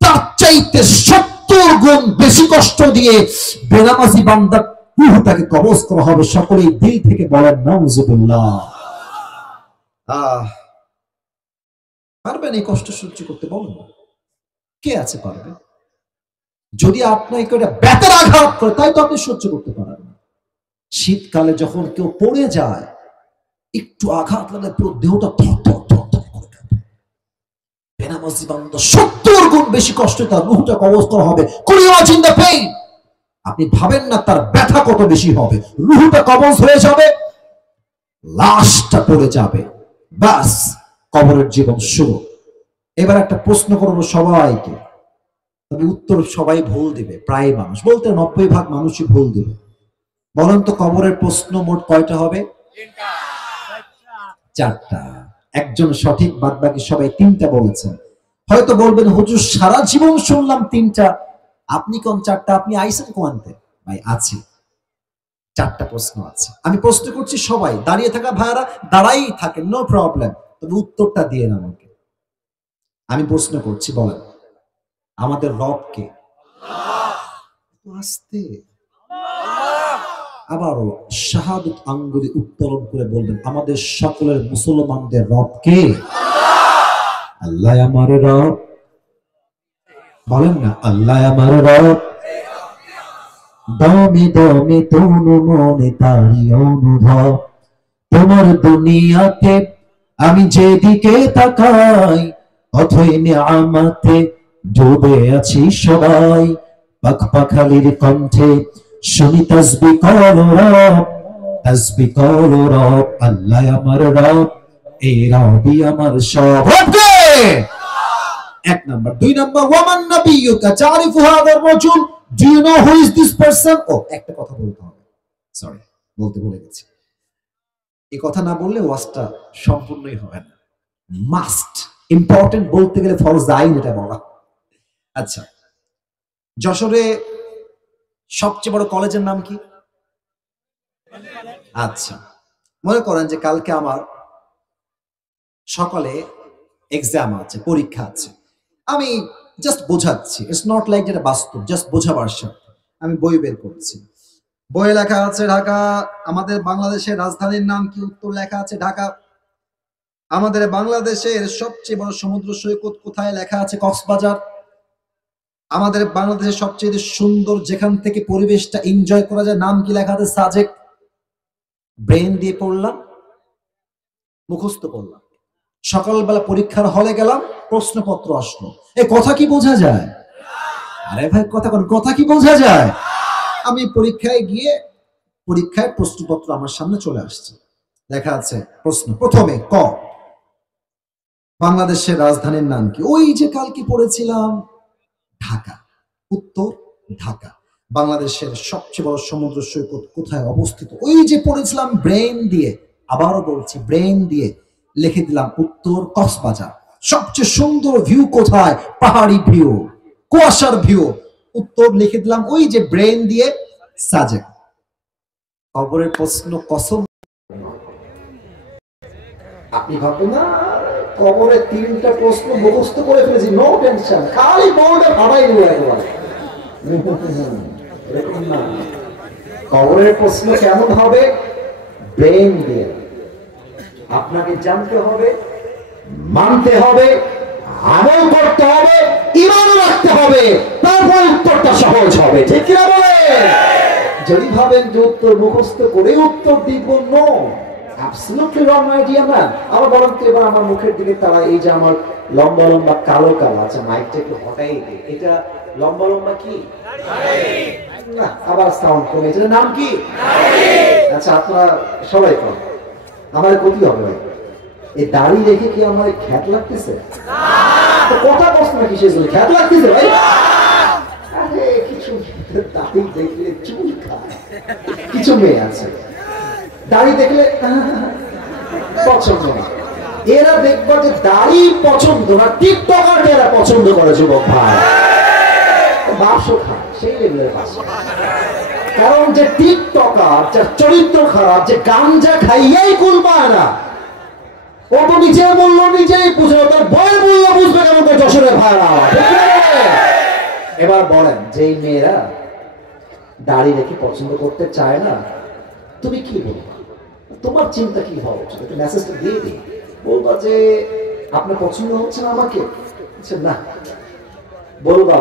তার চাইতে 70 70 গুণ বেশি কষ্ট দিয়ে বেনামাজি বান্দার রূহটাকে কবজ করা হবে। সকলেই দিল থেকে বলেন নাউজুবিল্লাহ। পারবেন এই কষ্ট সহ্য করতে? বলেন, কে আছে পারবে? যদি আপনাকে এটা বেতের আঘাত করে, তাই তো আপনি সহ্য করতে পারেন না। শীতকালে যখন কেউ পড়ে যায়, একটু আঘাত লাগলে পুরো দেহটা থরথর থরথর করে কাঁপে। বেনামাজি বান্দা 70 গুণ বেশি কষ্টে তার রূহটা কবজ করা হবে। Could you imagine the pain? আপনি ভাবেন না তার ব্যথা কত বেশি হবে। রূহটা কবজ হয়ে যাবে, লাশটা পড়ে যাবে, বাস কবরের জীবন শুরু। এবার একটা প্রশ্ন করবো সবাইকে, তবে উত্তর সবাই ভুল দিবে। প্রায় মানুষ বলতে 90% মানুষই ভুল দিবে। বলেন তো কবরের প্রশ্ন মোট কয়টা হবে? 4টা। একজন সঠিক, বাদ বাকি সবাই 3টা বলেছেন। হয়তো বলবেন হুজুর সারা জীবন শুনলাম 3টা, আপনি কোন 4টা? আপনি আইসেন কোয়ান্তে? ভাই আছে, 4টা প্রশ্ন আছে। আমি প্রশ্ন করছি, সবাই দাঁড়িয়ে থাকা ভাইয়ারা দাঁড়াই থাকেন, নো প্রবলেম, তবে উত্তরটা দিয়ে না আমাকে। আমি প্রশ্ন করছি, বলেন আমাদের রব কে? আস্তে আবারও শাহাদত আঙ্গুলি উত্তোলন করে বলবেন, আমাদের সকলের মুসলমানদের রব কে? আল্লাহ আমার রব। বলেন না, আল্লাহ আমার রব। দমে দমে তনু মনে তারি অনুভব। তোমার দুনিয়াতে আমি যেদিকে তাকাই, অথই নিয়ামতে ডুবে আছি সবাই। পাখপাখালির কণ্ঠে শুনি তাসবিহ করো রব, তাসবিহ করো রব। আল্লাহ আমার রব, এই রবই আমার সব। ওকে, 1 নাম্বার। 2 নাম্বার, ওয়ামান নাবিয়্যুকা তারিফু হাযার রাজুল, do you know who is this person? ও একটা কথা বলতে হবে, সরি বলতে ভুলে গেছি। এই কথা না বললে ওয়াজটা সম্পূর্ণই হবে না। মাস্ট, ইম্পর্টেন্ট, বলতে গেলে ফরজ আইন এটা বলা। আচ্ছা, যশোরে সবচেয়ে বড় কলেজের নাম কি? আচ্ছা, মনে করেন যে কালকে আমার সকালে এক্সাম আছে, পরীক্ষা আছে। আমি জাস্ট বোঝাচ্ছি, ইটস নট লাইক যেটা বাস্তব, জাস্ট বোঝাবার সাথে আমি বই বের করছি। বইয়ে লেখা আছে ঢাকা। আমাদের বাংলাদেশের রাজধানীর নাম কি? উত্তর লেখা আছে ঢাকা। আমাদের বাংলাদেশের সবচেয়ে বড় সমুদ্র সৈকত কোথায়? লেখা আছে কক্সবাজার। আমাদের বাংলাদেশের সবচেয়ে সুন্দর, যেখান থেকে পরিবেশটা এনজয় করা যায়, নাম কি? লেখা আছে সাজেক। ব্রেন দিয়ে পড়লাম, মুখস্থ করলাম। সকালবেলা পরীক্ষার হলে গেলাম, প্রশ্নপত্র আসলো। এই কথা কি বোঝা যায়? আরে ভাই কথা কি বোঝা যায়? আমি পরীক্ষায় গিয়ে, পরীক্ষায় প্রশ্নপত্র আমার সামনে চলে আসছে। লেখা আছে প্রশ্ন প্রথমে ক, বাংলাদেশের রাজধানীর নাম কি? ওই যে কালকে পড়েছিলাম, ঢাকা। উত্তর ঢাকা। বাংলাদেশের সবচেয়ে বড় সমুদ্র সৈকত কোথায় অবস্থিত? ওই যে পড়েছিলাম, ব্রেন দিয়ে। আবারও বলছি, ব্রেন দিয়ে লিখে দিলাম উত্তর কক্সবাজার। সবচেয়ে সুন্দর ভিউ কোথায়? পাহাড়ি ভিউ, কুয়াশার ভিউ। উত্তর লিখে দিলাম ওই যে ব্রেন দিয়ে সাজেক। কবরের প্রশ্ন কসম। আপনি ভাববেন না কবরে 3টা প্রশ্ন মুখস্থ করে ফেলেছি, নো টেনশন, খালি বউটা ভাবাই নিল একবার। এরকম না, কবরের প্রশ্ন কেমন হবে? ব্রেন দিয়ে। আপনাকে জানতে হবে, মানতে হবে, আমল করতে হবে, ঈমান রাখতে হবে, তারপর উত্তরটা সহজ হবে। ঠিক কিনা বলেন? যদি ভাবেন যে উত্তর মুখস্থ করে উত্তর দিব, no, absolutely wrong idea man. আবার বলেন তো এবার আমার মুখের দিকে তারা, এই যে আমার লম্বা লম্বা কালো কালো, আচ্ছা মাইকটা একটু হটাই দিই, এটা লম্বা লম্বা কি? না, আবার সাউন্ড কমে, এটার নাম কি? আচ্ছা আপনারা সবাই কর, আমার ক্ষতি হবে ভাই। এই দাড়ি রেখে কি আমার খ্যাত লাগতেছে? কথা বস না, কিসের জন্য খ্যাত লাগতেছে ভাই? আরে কিছু দাড়ি দেখলে চুল খায়, কিছু মেয়ে আছে দাড়ি দেখলে পছন্দ না। এরা দেখবো যে দাড়ি পছন্দ না, টিকটকার এরা পছন্দ করে যুবক ভাই, বাসও খায় সেই লেভেলের বাস। কারণ যে টিকটকার, যার চরিত্র খারাপ, যে গাঞ্জা খাইয়াই কুল পায় না, ও তো নিজের মূল্য নিজেই বুঝে, তার বইয়ের মূল্য বুঝবে কেমন করে? যশোরের ভাড়া এবার বলেন, যেই মেয়েরা দাড়ি রেখে পছন্দ করতে চায় না, তুমি কি বলবা? তোমার চিন্তা কি হওয়া উচিত? একটু মেসেজটা দিয়ে দিই, বলবা যে আপনার পছন্দ হচ্ছে না আমাকে? না, বলবা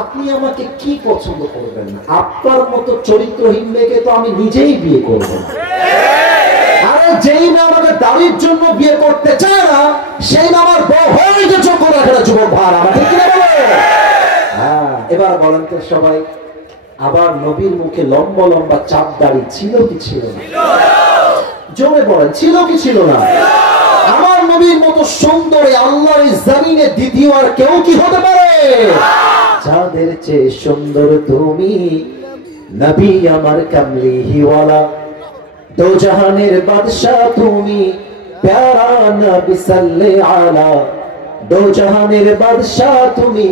আপনি আমাকে কি পছন্দ করবেন না? আপনার মতো চরিত্রহীন মেয়েকে তো আমি নিজেই বিয়ে করবো না। আরে যেই না আমাকে দাড়ির জন্য বিয়ে করতে চায় না, সেই না আমার বউ হয়ে যে চোখ রাখে না যুবক ভাই আমার, ঠিক কিনা বলে? হ্যাঁ, এবার বলেন তো সবাই, আবার নবীর মুখে লম্বা লম্বা চাপ দাড়ি ছিল কি ছিল না? জোরে বলেন, ছিল কি ছিল না? আমার নবীর মতো সুন্দরী আল্লাহর জমিনে দ্বিতীয় আর কেউ কি হতে পারে? যাদের চেয়ে সুন্দর তুমি, নবী আমার কামলিওয়ালা, দো জাহানের বাদশাহ তুমি, প্যারা নবী সাল্লে আলা, দো জাহানের বাদশাহ তুমি,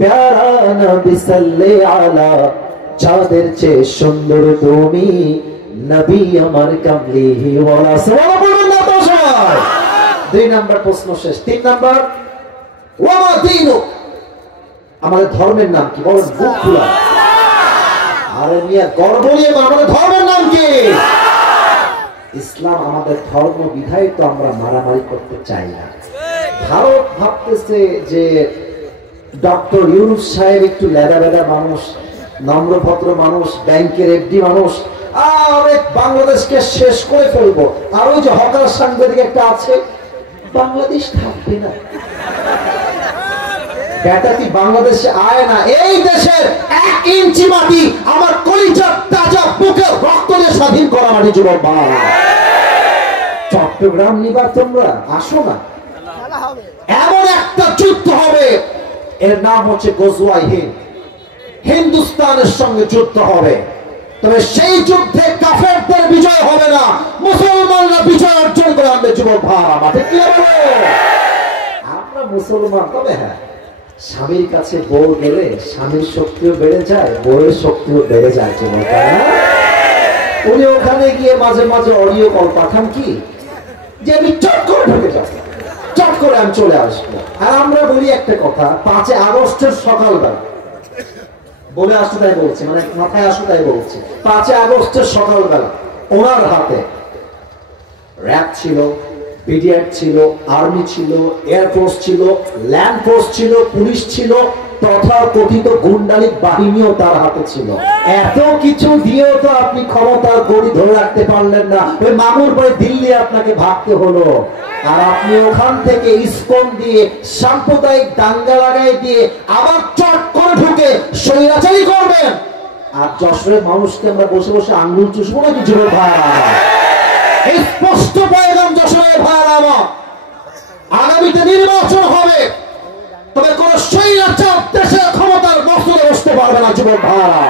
প্যারা নবী সাল্লে আলা, যাদের চেয়ে সুন্দর তুমি, নবী আমার কামলিওয়ালা। সুবহানাল্লাহ বলুন না তো সবাই। 2 নাম্বার প্রশ্ন শেষ। 3 নাম্বার, ওয়া দীনু, আমাদের ধর্মের নাম কি? বলেন বুক খোলা। আরে মিয়া গর্ব নিয়ে, আমাদের ধর্মের নাম কি? ইসলাম আমাদের ধর্ম বিধায় তো আমরা মারামারি করতে চাই না। ভারত ভাবতেছে যে ডক্টর ইউনুস সাহেব একটু লেদা বেদা মানুষ, নম্রভদ্র মানুষ, ব্যাংকের এফডি মানুষ, আরে বাংলাদেশকে শেষ করে ফেলবো। আর ওই যে হকার সাংবাদিক একটা আছে, বাংলাদেশ থাকবে না, ব্যাটাটি বাংলাদেশে আয় না, এই দেশের 1 ইঞ্চি মাটি আমার কলিজার তাজা বুকে রক্ত দিয়ে স্বাধীন করা মাটি যুবক ভাই। চট্টগ্রাম নিবা তোমরা, আসো না, এমন একটা যুদ্ধ হবে, এর নাম হচ্ছে গজওয়ায়ে হিন্দ। হিন্দুস্তানের সঙ্গে যুদ্ধ হবে, তবে সেই যুদ্ধে কাফেরদের বিজয় হবে না, মুসলমানরা বিজয় অর্জন করে আনবে যুবক ভাই আমার, ঠিক কি বলো? আমরা মুসলমান, তবে হ্যাঁ, স্বামীর কাছে বউ গেলে স্বামীর শক্তিও বেড়ে যায়, বউয়ের শক্তিও বেড়ে যায় যুবক ভাই। উনি ওখানে গিয়ে মাঝে মাঝে অডিও কল পাঠান কি, যে আমি চট করে ঢুকে যাব, চট করে আমি চলে আসবো। আর আমরা বলি একটা কথা, 5 আগস্টের সকালবেলা, বলে আসতে তাই বলছি, মানে মাথায় আসতে তাই বলছি, 5 আগস্টের সকালবেলা ওনার হাতে র‍্যাব ছিল, বিডিআর ছিল, আর্মি ছিল, এয়ারফোর্স ছিল, ল্যান্ড ফোর্স ছিল, পুলিশ ছিল, তথা কথিত গুন্ডালিক বাহিনীও তার হাতে ছিল। এত কিছু দিয়েও তো আপনি ক্ষমতার গড়ি ধরে রাখতে পারলেন না, ওই মামুর পরে দিল্লি আপনাকে ভাগতে হলো। আর আপনি ওখান থেকে ইসকন দিয়ে সাম্প্রদায়িক দাঙ্গা লাগাই দিয়ে আবার চট করে ঢুকে স্বৈরাচারী করবেন। আর যশোরের মানুষকে আমরা বসে বসে আঙ্গুল চুষবো নাকি যুবক ভাই? স্পষ্ট পয়গাম যশোরের ভাইরা আমার, আগামীতে নির্বাচন হবে, তবে কোন স্বৈরাচার দেশের ক্ষমতার মসনদে বসতে পারবে না যুবক ভাইরা।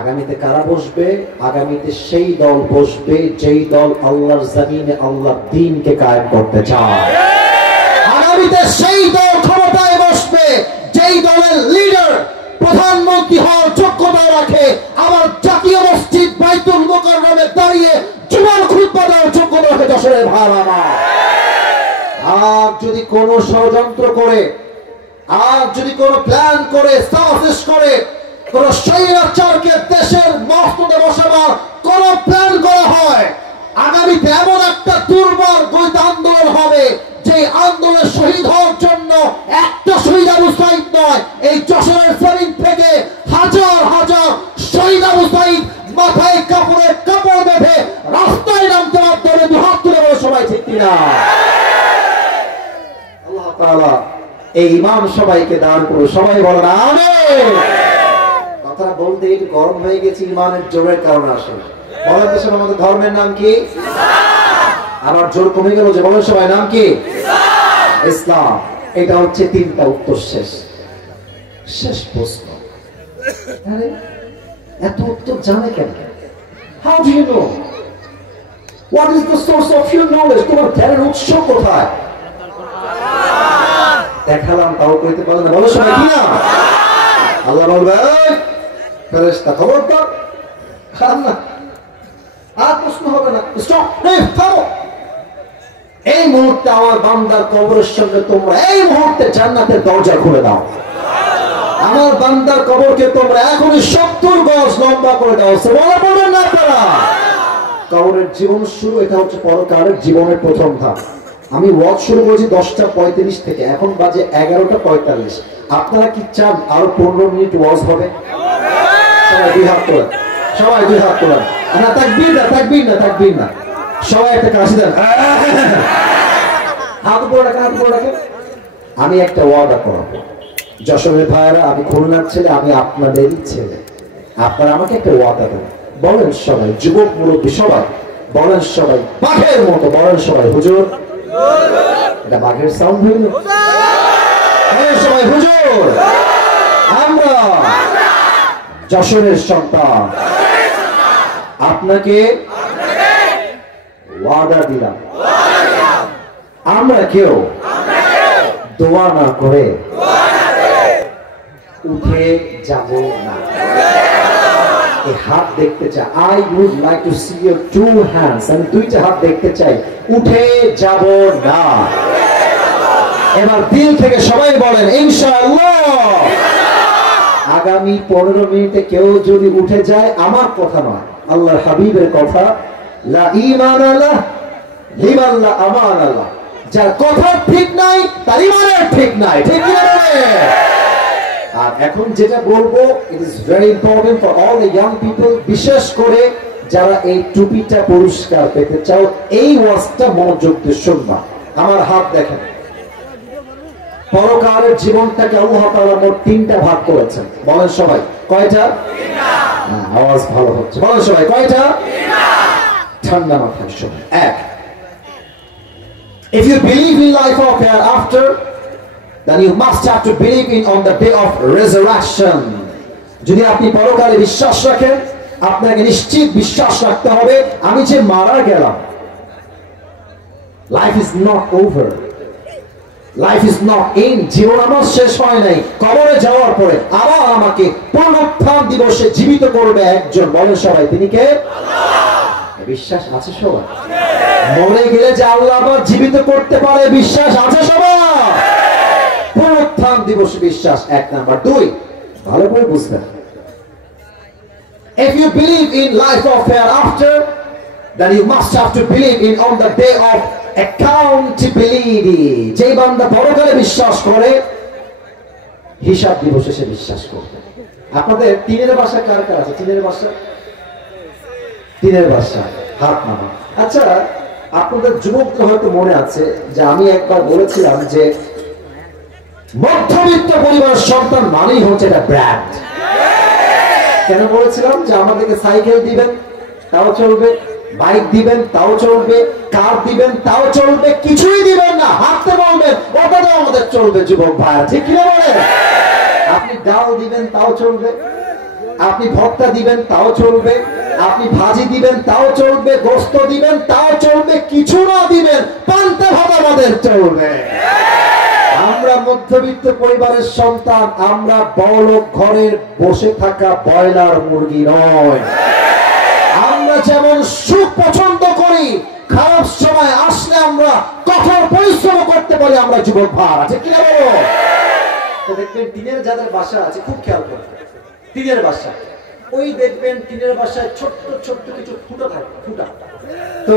আগামীতে কারা বসবে? আগামীতে সেই দল বসবে যেই দল আল্লাহর জমিনে আল্লাহর দ্বীনকে কায়েম করতে চায়। আগামীতে সেই দল ক্ষমতায় বসবে যেই দলের লিডার প্রধানমন্ত্রী হওয়ার যোগ্যতা রাখে, আবার জাতীয় মসজিদ বাইতুল মুকাররমে দাঁড়িয়ে জুমার খুতবা দেওয়ার যোগ্যতা রাখে যশোরের ভাইরা আমার। আর যদি কোন ষড়যন্ত্র করে, আর যদি কোন প্ল্যান করে, সাজিশ করে, কোন স্বৈরাচারকে দেশের মসনদে বসাবার কোন প্ল্যান করা হয়, আগামীতে এমন একটা দুর্বার গঠিত আন্দোলন হবে, যে আন্দোলনে শহীদ হওয়ার জন্য একটা শহীদ আবু সাঈদ নয়, এই যশোরের জমিন থেকে হাজার হাজার শহীদ আবু সাঈদ মাথায় কাপড়ে কাপড় বেঁধে রাস্তায় নামতে বাধ্য হবে। দুহাত তুলে বলে সবাই, ঠিক কিনা? আল্লাহ তাআলা এই ইমান সবাইকে দান করুন, সবাই বলেন আমিন। কথা বলতে একটু গরম হয়ে গেছে, ইমানের জোরের কারণে আসলে। বলেন তো আমাদের ধর্মের নাম কি? আমার জোর কমে গেল যে, বলেন সবাই নাম কি? ইসলাম। এটা হচ্ছে 3টা উত্তর শেষ। শেষ প্রশ্ন, আরে এত উত্তর জানে কেন? How do you know? What is the source of your knowledge? তোমার জ্ঞানের উৎস কোথায়? দেখালাম তাও কইতে পারলে না, বলো সবাই কি না? আল্লাহ বলবে, ফেরেশতা খবরদার, খান না, আর প্রশ্ন হবে না, স্টপ, থামো। এই মুহূর্তে আমার বান্দার কবরের সঙ্গে তোমরা এই মুহূর্তে জান্নাতের দরজা খুলে দাও। আমার বান্দার কবরকে তোমরা এখনই 70 গজ লম্বা করে দাও। সুবহানাল্লাহ বলেন না আপনারা? কবরের জীবন শুরু, এটা হচ্ছে পরকালের জীবনের প্রথম ধাপ। আমি ওয়াজ শুরু করেছি 10:35 থেকে, এখন বাজে 11:45। আপনারা কি চান আরো 15 মিনিট ওয়াজ হবে? সবাই দুই হাত তোলেন, সবাই দুই হাত তোলেন। না তাকবীর না, তাকবীর না, তাকবীর না, সবাই একটা কাশি দেন। হাত উপরে রাখেন, হাত উপরে রাখেন। আমি একটা ওয়াদা করব, যশোরের ভাইয়েরা, আমি খুলনার ছেলে, আমি আপনাদেরই ছেলে, আপনারা আমাকে একটা ওয়াদা দেন। বলেন সবাই, যুবক মুরব্বী সবাই বলেন, সবাই বাঘের মতো বলেন সবাই, হুজুর। এটা বাঘের সাউন্ড হইল? সবাই হুজুর, আমরা যশোরের সন্তান, আপনাকে ওয়াদা দিলাম, আমরা কেউ দোয়া না করে উঠে যাব না। এই হাত দেখতে চাই, I would like to see your two hands, আমি দুইটা হাত দেখতে চাই, উঠে যাব না। এবার দিল থেকে সবাই বলেন ইনশাআল্লাহ। আগামী 15 মিনিটে কেউ যদি উঠে যায়, আমার কথা নয়, আল্লাহর হাবিবের কথা, লা ঈমান আল্লাহ লিমান লা আমান আল্লাহ, যার কথা ঠিক নাই তার ঈমানের ঠিক নাই, ঠিক কি না? আর এখন যেটা বলবো, it is very important for all the young people, বিশেষ করে যারা এই টুপিটা পুরস্কার পেতে চাও, এই ওয়াজটা মনোযোগ দিয়ে শুনবা। আমার হাত দেখেন, পরকালের জীবনটাকে আল্লাহ তাআলা মোট 3টা ভাগ করেছেন। বলেন সবাই কয়টা? 3টা। আওয়াজ ভালো হচ্ছে, বলেন সবাই কয়টা? 3টা। ঠান্ডা মাথায় শুনুন। 1, if you believe in life of hereafter, then you must have to believe in on the day of resurrection. যদি আপনি পরকালে বিশ্বাস রাখেন, আপনাকে নিশ্চিত বিশ্বাস রাখতে হবে আমি যে মারা গেলাম, life is not over, life is not in, জীবন আমার শেষ হয় নাই। কবরে যাওয়ার পরে আবার আমাকে পুনরুত্থান দিবসে জীবিত করবে একজন। বলেন সবাই, তিনি কে? আল্লাহ। বিশ্বাস আছে সবার? মরে গেলে যে আল্লাহ আবার জীবিত করতে পারে, বিশ্বাস আছে সবার? পুনরুত্থান দিবসে বিশ্বাস 1 নাম্বার। 2, ভালো করে বুঝবেন, if you believe in life of hereafter, then you must have to believe in on the day of accountability. যে বান্দা পরকালে বিশ্বাস করে, হিসাব দিবসে সে বিশ্বাস করবে। আপনাদের টিনের বাসা কার কার আছে? টিনের বাসা, টিনের বাসা হাত নামা। আচ্ছা, আপনাদের যুবকদের হয়তো মনে আছে যে আমি একবার বলেছিলাম যে মধ্যবিত্ত পরিবারের সন্তান মানেই হচ্ছে এটা ব্র্যান্ড। কেন বলেছিলাম? যে আমাদেরকে সাইকেল দিবেন তাও চলবে, বাইক দিবেন তাও চলবে, কার দিবেন তাও চলবে, কিছুই দিবেন না, হাঁটতে বলবেন ওটাও আমাদের চলবে। যুবক ভাই ঠিক কি বলেন? আপনি ডাল দিবেন তাও চলবে, আপনি ভর্তা দিবেন তাও চলবে, আপনি ভাজি দিবেন তাও চলবে, গোস্ত দিবেন তাও চলবে, কিছু না দিবেন পান্তা ভাত আমাদের চলবে। আমরা মধ্যবিত্ত পরিবারের সন্তান, আমরা বড়লোক ঘরের বসে থাকা ব্রয়লার মুরগি নয়। আমরা যেমন সুখ পছন্দ করি, খারাপ সময় আসলে আমরা কঠোর পরিশ্রম করতে পারি। আমরা যুবক ভাই আছে কিনা বলো? দেখবেন টিনের যাদের বাসা আছে, খুব খেয়াল করবেন, টিনের বাসা, ওই দেখবেন টিনের বাসায় ছোট্ট ছোট্ট কিছু ফুটা থাকে, ফুটা। তো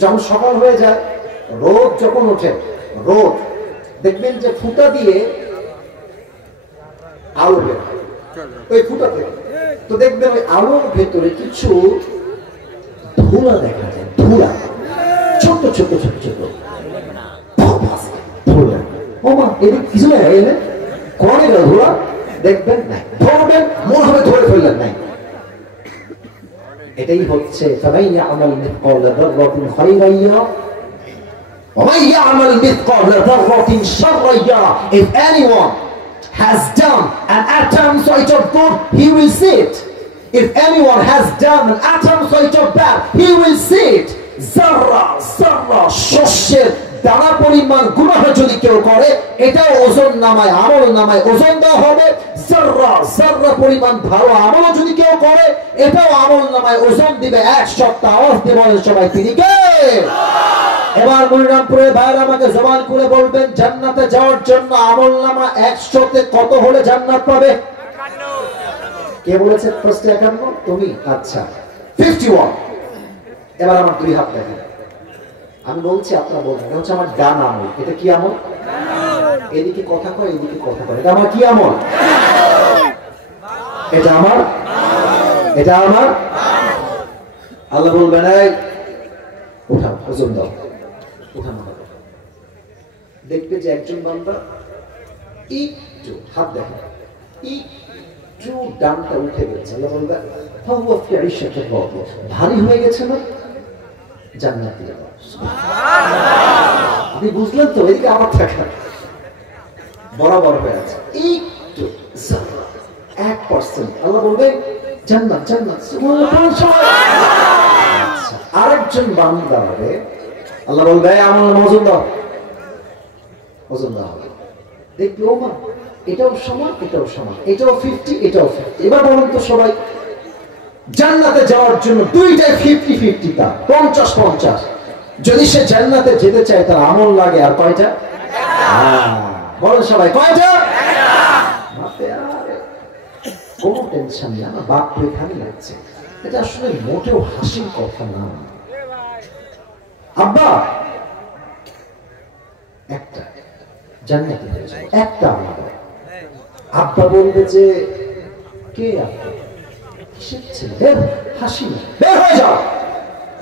যখন সকাল হয়ে যায়, রোদ যখন ওঠে, রোদ দেখবেন যে ফুটা দিয়ে আলো বের হয় ওই ফুটা থেকে। তো দেখবেন ওই আলোর ভেতরে কিছু ধুলা দেখা যায়, ধুলা, ছোট্ট ছোট্ট ছোট্ট ছোট্ট ধুলা। ও মা, এদিকে কিছু নেই, এনে কোন ধুলা দেখবেন নাই, ধরবেন মনে হবে ধরে ফেললেন নাই। এটাই হচ্ছে সবাই আমাল মিথকাল যারাতিন খায়রান ইয়ারা ওয়া মান ইয়ামাল মিথকাল যারাতিন শাররান ইয়ারা। If anyone has done an atom size of good, he will see it. If anyone has done an atom size of bad, he will see it. Zarra zarra শস্যের দানা পরিমাণ গুনাহ যদি কেউ করে, এটাও ওজন নামায়, আমল নামায় ওজন দেওয়া হবে। জাররা জাররা পরিমাণ ভালো আমল যদি কেউ করে, এটাও আমল নামায় ওজন দিবে। এক সপ্তাহ আওয়াজ দিয়ে বলেন সবাই, তিনি কে? এবার মনিরামপুরের ভাইরা আমাকে জবান করে বলবেন জান্নাতে যাওয়ার জন্য আমলনামা 100তে কত হলে জান্নাত পাবে? কে বলেছে ফার্স্ট 51? তুমি। আচ্ছা 51। এবার আমার দুই হাত দেখেন, আমি বলছি আপনারা বলবেন এটা হচ্ছে আমার ডান আমল। এটা কি আমল? এদিকে কথা কয় এদিকে কথা কয়, এটা আমার কি আমল? এটা আমার, এটা আমার। আল্লাহ বলবেন এই উঠাও, ওজন দাও, উঠানো হবে। দেখবে যে একজন বান্দা একটু হাত দেখেন একটু ডানটা উঠে গেছে, আল্লাহ বলবে ভারী হয়ে গেছে না, জান্নাতি। আপনি বুঝলেন তো? এদিকে আমার থাকা বরাবর হয়ে আছে একটু 1%, আল্লাহ বলবে জান্নাত জান্নাত। আরেকজন বান্দা হবে, আল্লাহ বলবে আমার ওজন দাও, ওজন দেওয়া হবে। দেখলো মা এটাও সমান এটাও সমান, এটাও 50 এটাও 50। এবার বলুন তো সবাই, জান্নাতে যাওয়ার জন্য দুইটাই 50-50, তা 50-50। যদি সে জান্নাতে যেতে চায় তার আমল লাগে আর কয়টা? বলেন সবাই কয়টা? কোনো টেনশন নেই, আমার বাপ এখানে লাগছে, এটা আসলে মোটেও হাসির কথা না। আব্বা একটা জান্নাতে একটা আমল। আব্বা বলবে যে কে আব্বা? কিসের ছেলে? বের হাসি না, বের হয়ে যাও।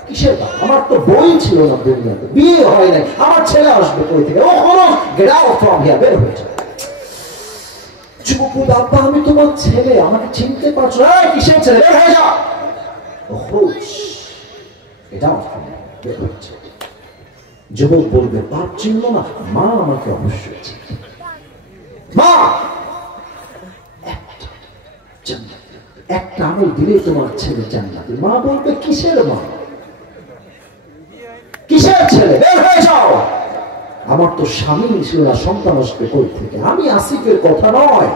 কিসের বাপ? আমার তো বই ছিল না দুনিয়াতে, বিয়ে হয় নাই, আমার ছেলে আসবে কই থেকে? ও কোনো গেট আউট ফ্রম হিয়ার, বের হয়ে যাও। যুবক বলবে আব্বা আমি তোমার ছেলে, আমাকে চিনতে পারছো না? কিসের ছেলে? বের হয়ে যাও। এটা বের হয়ে যাও। যুবক বলবে বাপ চিনল না, মা আমাকে অবশ্যই চিনল। মা একটা আমল দিলে তোমার ছেলে জান্নাতি। মা বলবে কিসের মা, কিসের ছেলে? বের হয়ে যাও। আমার তো স্বামী ছিল না, সন্তান আসবে কই থেকে? আমি আসিফের কথা নয়।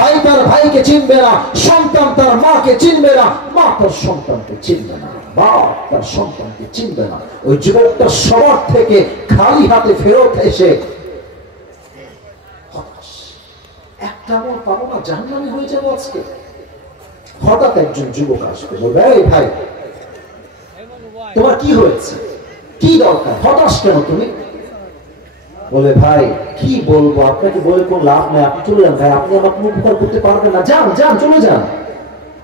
ভাই তার ভাইকে চিনবে না, সন্তান তার মাকে চিনবে না, মা তার সন্তানকে চিনবে না, বাপ তার সন্তানকে চিনবে না। ওই যুবকটা সবার থেকে খালি হাতে ফেরত এসে একটা আমল পাবো না, জাহান্নামী হয়ে যাবো আজকে। হঠাৎ একজন যুবক আসবে, বলবে এই ভাই তোমার কি হয়েছে, কি দরকার, হতাশ কেন তুমি? বলে ভাই কি বলবো, আপনাকে বলে কোন লাভ নাই, আপনি চলে যান ভাই, আপনি আমার কোনো উপকার করতে পারবেন না, যান যান চলে যান।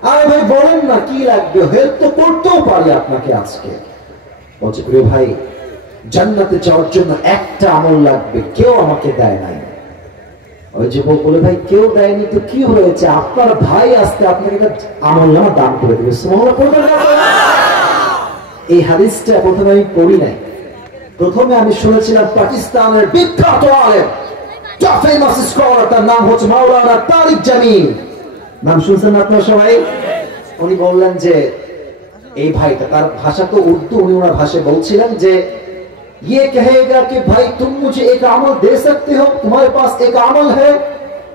আরে ভাই বলেন না কি লাগবে, হেল্প তো করতেও পারি আপনাকে আজকে। বলছে প্রিয় ভাই জান্নাতে যাওয়ার জন্য একটা আমল লাগবে, কেউ আমাকে দেয় নাই। ওই যুবক বলে ভাই কেউ দেয়নি তো কি হয়েছে, আপনার ভাই আসতে আপনাকে আমলনামা দান করে দেবে। সুবহানাল্লাহ পড়বেন না? এই হাদিসটা প্রথমে আমি পড়ি নাই, প্রথমে আমি শুনেছিলাম পাকিস্তানের বিখ্যাত আলেম, ফেমাস স্কলার, তার নাম হচ্ছে মাওলানা তারিক জামিল। নাম শুনছেন আপনারা সবাই? উনি বললেন যে এই ভাইটা, তার ভাষা তো উর্দু, উনি ওনার ভাষায় বলছিলেন যে ये कहेगा कि भाई तुम मुझे एक अमल दे सकते हो, तुम्हारे पास एक अमल है?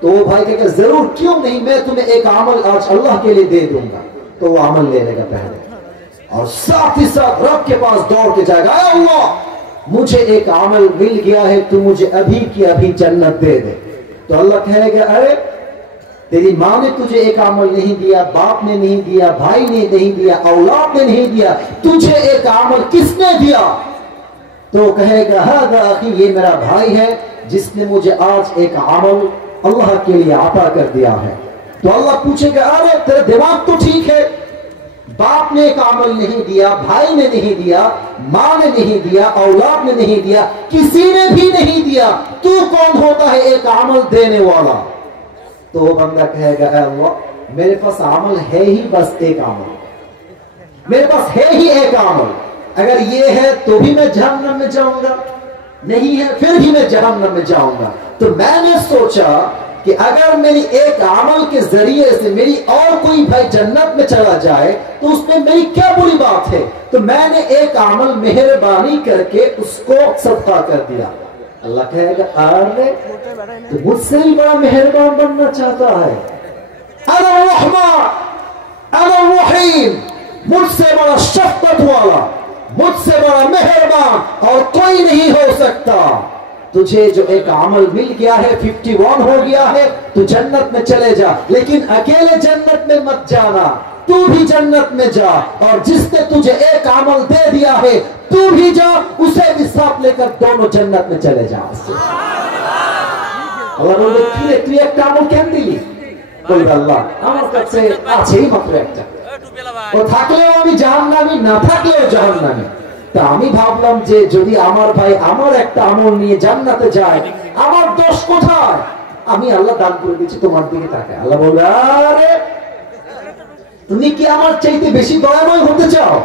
तो वो भाई कहेगा जरूर, क्यों नहीं, मैं तुम्हें एक अमल आज अल्लाह के लिए दे दूंगा। तो वो अमल ले लेगा पहले और साथ ही साथ रब के पास दौड़ के जाएगा, अल्लाह मुझे एक अमल मिल गया है, तू मुझे अभी की अभी जन्नत दे दे। तो अल्लाह कहेगा अरे तेरी माँ ने तुझे एक अमल नहीं दिया, बाप ने नहीं दिया, भाई ने नहीं दिया, औलाद ने नहीं दिया, तुझे एक अमल किसने दिया? तो कहेगा हादा अखी, ये मेरा भाई है जिसने मुझे आज एक अमल अल्लाह के लिए अता कर दिया है। तो अल्लाह पूछेगा अरे तेरा दिमाग तो ठीक है, बाप ने एक अमल नहीं दिया, भाई ने नहीं दिया, माँ ने नहीं दिया, औलाद ने नहीं दिया, किसी ने भी नहीं दिया, तू कौन होता है एक अमल देने वाला? तो वो बंदा कहेगा अल्लाह मेरे पास अमल है ही बस एक अमल, मेरे पास है ही एक अमल, अगर ये है तो भी मैं जहन्नम में जाऊंगा, नहीं है फिर भी मैं जहन्नम में जाऊंगा। तो मैंने सोचा कि अगर मेरी एक अमल के जरिए से मेरी और कोई भाई जन्नत में चला जाए तो उसमें मेरी क्या बुरी बात है। तो मैंने एक अमल मेहरबानी करके उसको सदका कर दिया। अल्लाह कहेगा अरे तो मुझसे ही बड़ा मेहरबान बनना चाहता है, अना रहमान अना रहीम, मुझ मुझसे बड़ा शफ़क़त वाला, मुझसे बड़ा मेहरबान और कोई नहीं हो सकता। तुझे जो एक अमल मिल गया है, 51 हो गया है, तू जन्नत में चले जा, लेकिन अकेले जन्नत में मत जाना, तू भी जन्नत में जा, और जिसने तुझे एक अमल दे दिया है तू भी जा, उसे भी साथ लेकर दोनों जन्नत में चले जा। আল্লাহ বলবে, কি রে তুই একটা আমল কেন দিলি? বলবে, আল্লাহ আমার কাছে আছেই মাত্র একটা, ও থাকলেও আমি জাহান্নামী, না থাকলেও জাহান্নামী। তা আমি ভাবলাম যে যদি আমার ভাই আমার একটা আমল নিয়ে জান্নাতে যায়, আমার দোষ কোথায়? আমি আল্লাহ দান করে দিচ্ছি, তোমার দিকে তাকায়। আল্লাহ বলবে, আরে তুমি কি আমার চাইতে বেশি দয়াময় হতে চাও?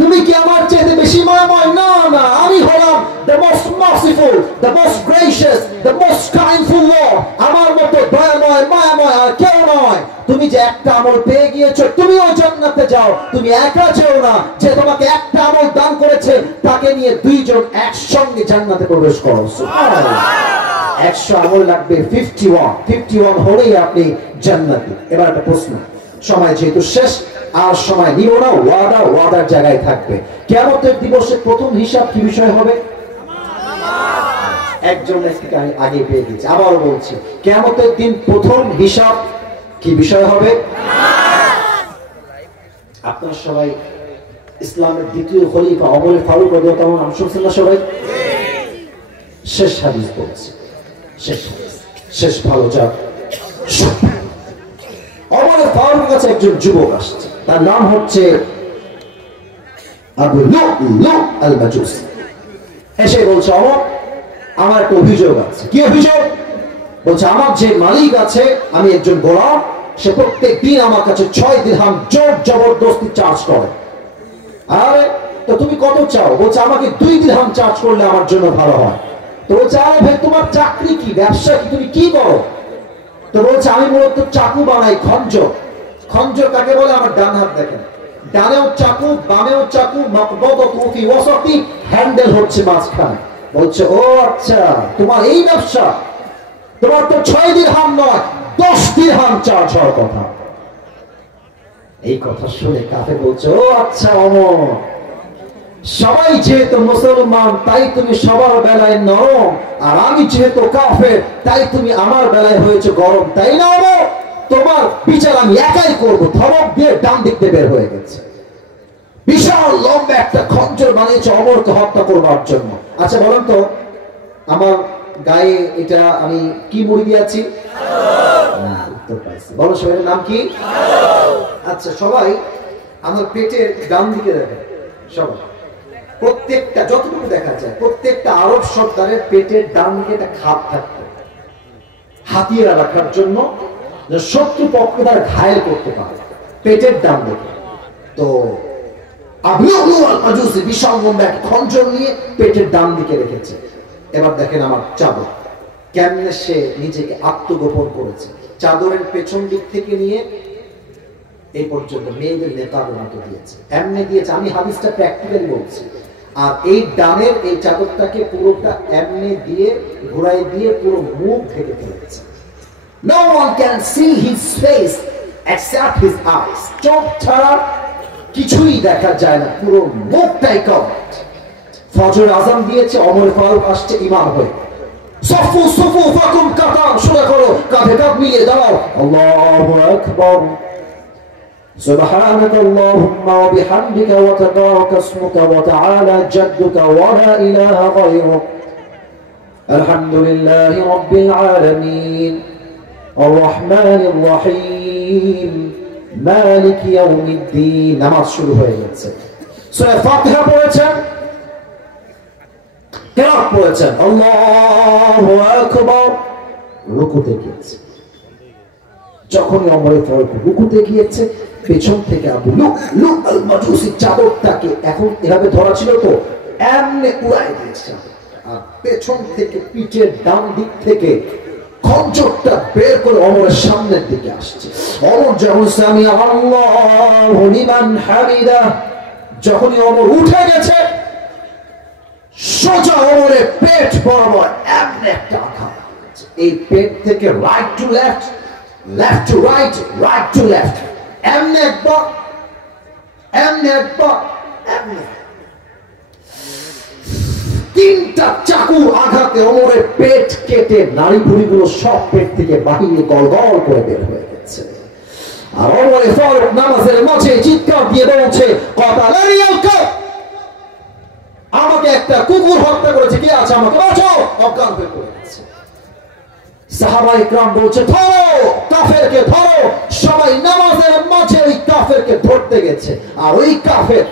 তুমি কি আমার চাইতে বেশি মায়াময়? না না, আমি হলাম the most merciful, the most gracious, the most kindful Lord। আমার মতো দয়াময় মায়াময় আর কেউ নয়। তুমি যে একটা আমল পেয়ে গিয়েছো, তুমিও জান্নাতে যাও, তুমি একা যেও না। যে তোমাকে একটা আমল দান করেছে তাকে নিয়ে দুইজন একসঙ্গে জান্নাতে প্রবেশ করো। সুবহানাল্লাহ। 100 আমল লাগবে, 51 হলেই আপনি জান্নাতি। এবার একটা প্রশ্ন, সময় যেহেতু শেষ, আর সময় নিও না, ওয়াদার জায়গায় থাকবে। কিয়ামতের দিবসে প্রথম হিসাব কি বিষয় হবে? একজন আগে পেয়ে গেছে, আবার বলছি, কিয়ামতের দিন প্রথম হিসাব কি বিষয় হবে? আপনারা সবাই ইসলামের দ্বিতীয় খলিফা ওমর ফারুক রাদিয়াল্লাহু আনহু নাম শুনছেন না সবাই? শেষ হাদিস বলছি, শেষ ভালো যাক। ওমর ফারুকের কাছে একজন যুবক আসছে, তার নাম হচ্ছে আবু লু'লু আল মাজুসি। এসে বলছে, ওমর আমার একটা অভিযোগ আছে। কি অভিযোগ? বলছে, আমার যে মালিক আছে, আমি একজন গোলাম, সে প্রত্যেক দিন আমার কাছে 6 দিরহাম জোর জবরদস্তি চার্জ করে। আরে তো তুমি কত চাও? বলছে, আমাকে 2 দিরহাম চার্জ করলে আমার জন্য ভালো হয়। তো বলছে, আরে ভাই তোমার চাকরি কি, ব্যবসা কি, তুমি কি করো? তো বলছে, আমি মূলত চাকু বানাই, খঞ্জর কাকে বলে? আমার ডান হাত দেখেন, ডানেও চাকু বামেও চাকু, মাকবাদাতু ফি ওয়াসাতি, হ্যান্ডেল হচ্ছে মাঝখানে। বলছে, ও আচ্ছা, তোমার এই ব্যবসা, তোমার তো 6 দিরহাম নয় 10 দিরহাম চার্জ হওয়ার কথা। এই কথা শুনে কাফের বলছে, ও আচ্ছা ওমর, সবাই যেহেতু মুসলমান তাই তুমি সবার বেলায় নরম, আর আমি যেহেতু কাফের তাই তুমি আমার বেলায় হয়েছে গরম, তাই না ওমর? তোমার বিচার আমি একাই করবো। ধমক দিয়ে ডান দিক দিয়ে বের হয়ে গেছে। বিশাল লম্বা একটা খঞ্জর বানিয়েছে ওমরকে হত্যা করবার জন্য। আচ্ছা বলেন তো, আমার গায়ে এটা আমি কি মুড়ি দিয়েছি? না, উত্তর পাইছি। বলো সবাই, নাম কি? আচ্ছা সবাই আমার পেটের ডান দিকে দেখেন, সবাই প্রত্যেকটা যতটুকু দেখা যায়, প্রত্যেকটা আরব সর্দারের পেটের ডান দিকে একটা খাপ থাকতো হাতিয়ার রাখার জন্য, শত্রু পক্ষকে তার ঘায়েল করতে পারে, পেটের ডান দিকে। তো আবু লু'লু আল মাজুসি বিশাল লম্বা একটা খঞ্জর নিয়ে পেটের ডান দিকে রেখেছে। এবার দেখেন আমার চাদর কেমনে সে নিজেকে আত্মগোপন করেছে। চাদরের পেছন দিক থেকে নিয়ে এই পর্যন্ত মেয়েদের নেকাবের মতো দিয়েছে, এমনি দিয়েছে। আমি হাদিসটা প্র্যাকটিক্যালি বলছি। আর এই ডানের এই চাদরটাকে পুরোটা এমনি দিয়ে ঘুরাই দিয়ে পুরো মুখ ঢেকে ফেলেছে। No one can see his face except his eyes। চোখ ছাড়া কিছুই দেখা যায় না, পুরো মুখটাই কভার্ড। ফজর আযান দিয়েছে, ওমর ফারুক আসছে ইমাম হয়ে। সফু সুফুফাকুম, কাতার সোজা করো, কাঁধে কাঁধ মিলিয়ে দাঁড়াও। আল্লাহু আকবার। سبحانك اللهم وبحمدك وتبارك اسمك وتعالى جدك ولا إله غيرك الحمد لله رب العالمين الرحمن الرحيم مالك يوم الدين। নামাজ শুরু হয়ে গেছে। সূরা ফাতিহা পড়েছেন, কিরাত পড়েছেন, আল্লাহু আকবার, রুকুতে গিয়েছে। যখন ওমর ফারুক রুকুতে গিয়েছে, পেছন থেকে আবু লু'লু আল মাজুসি চাদরটাকে এখন এভাবে ধরা ছিল তো এমনি উড়াই দিয়েছে, আর পেছন থেকে পিঠের ডান দিক থেকে খঞ্জরটা বের করে ওমরের সামনের দিকে আসছে। ওমর যখন সামি আল্লাহু লিমান হামিদা, যখনই ওমর উঠে গেছে, সোজা ওমরের পেট বরাবর এমনি একটা আঘাত। এই পেট থেকে right to left, left to right, right to left, এমনি একবার এমনি একবার এমনি তিনটা চাকুর আঘাতে ওমরের পেট কেটে নাড়ি ভুঁড়িগুলো সব পেট থেকে বাহিরে গল গল করে বের হয়ে গেছে। আর ওমরে ফারুক নামাজের মাঝে চিৎকার দিয়ে বলছে, আমাকে একটা কুকুর হত্যা করেছে, কে আছে আমাকে বাঁচাও। অজ্ঞান হয়ে পড়ে গেছে। সাহাবায়ে কেরাম বলছে, ধরো কাফেরকে ধরো। সবাই নামাজের মাঝে ওই কাফেরকে ধরতে গেছে। আর ওই কাফের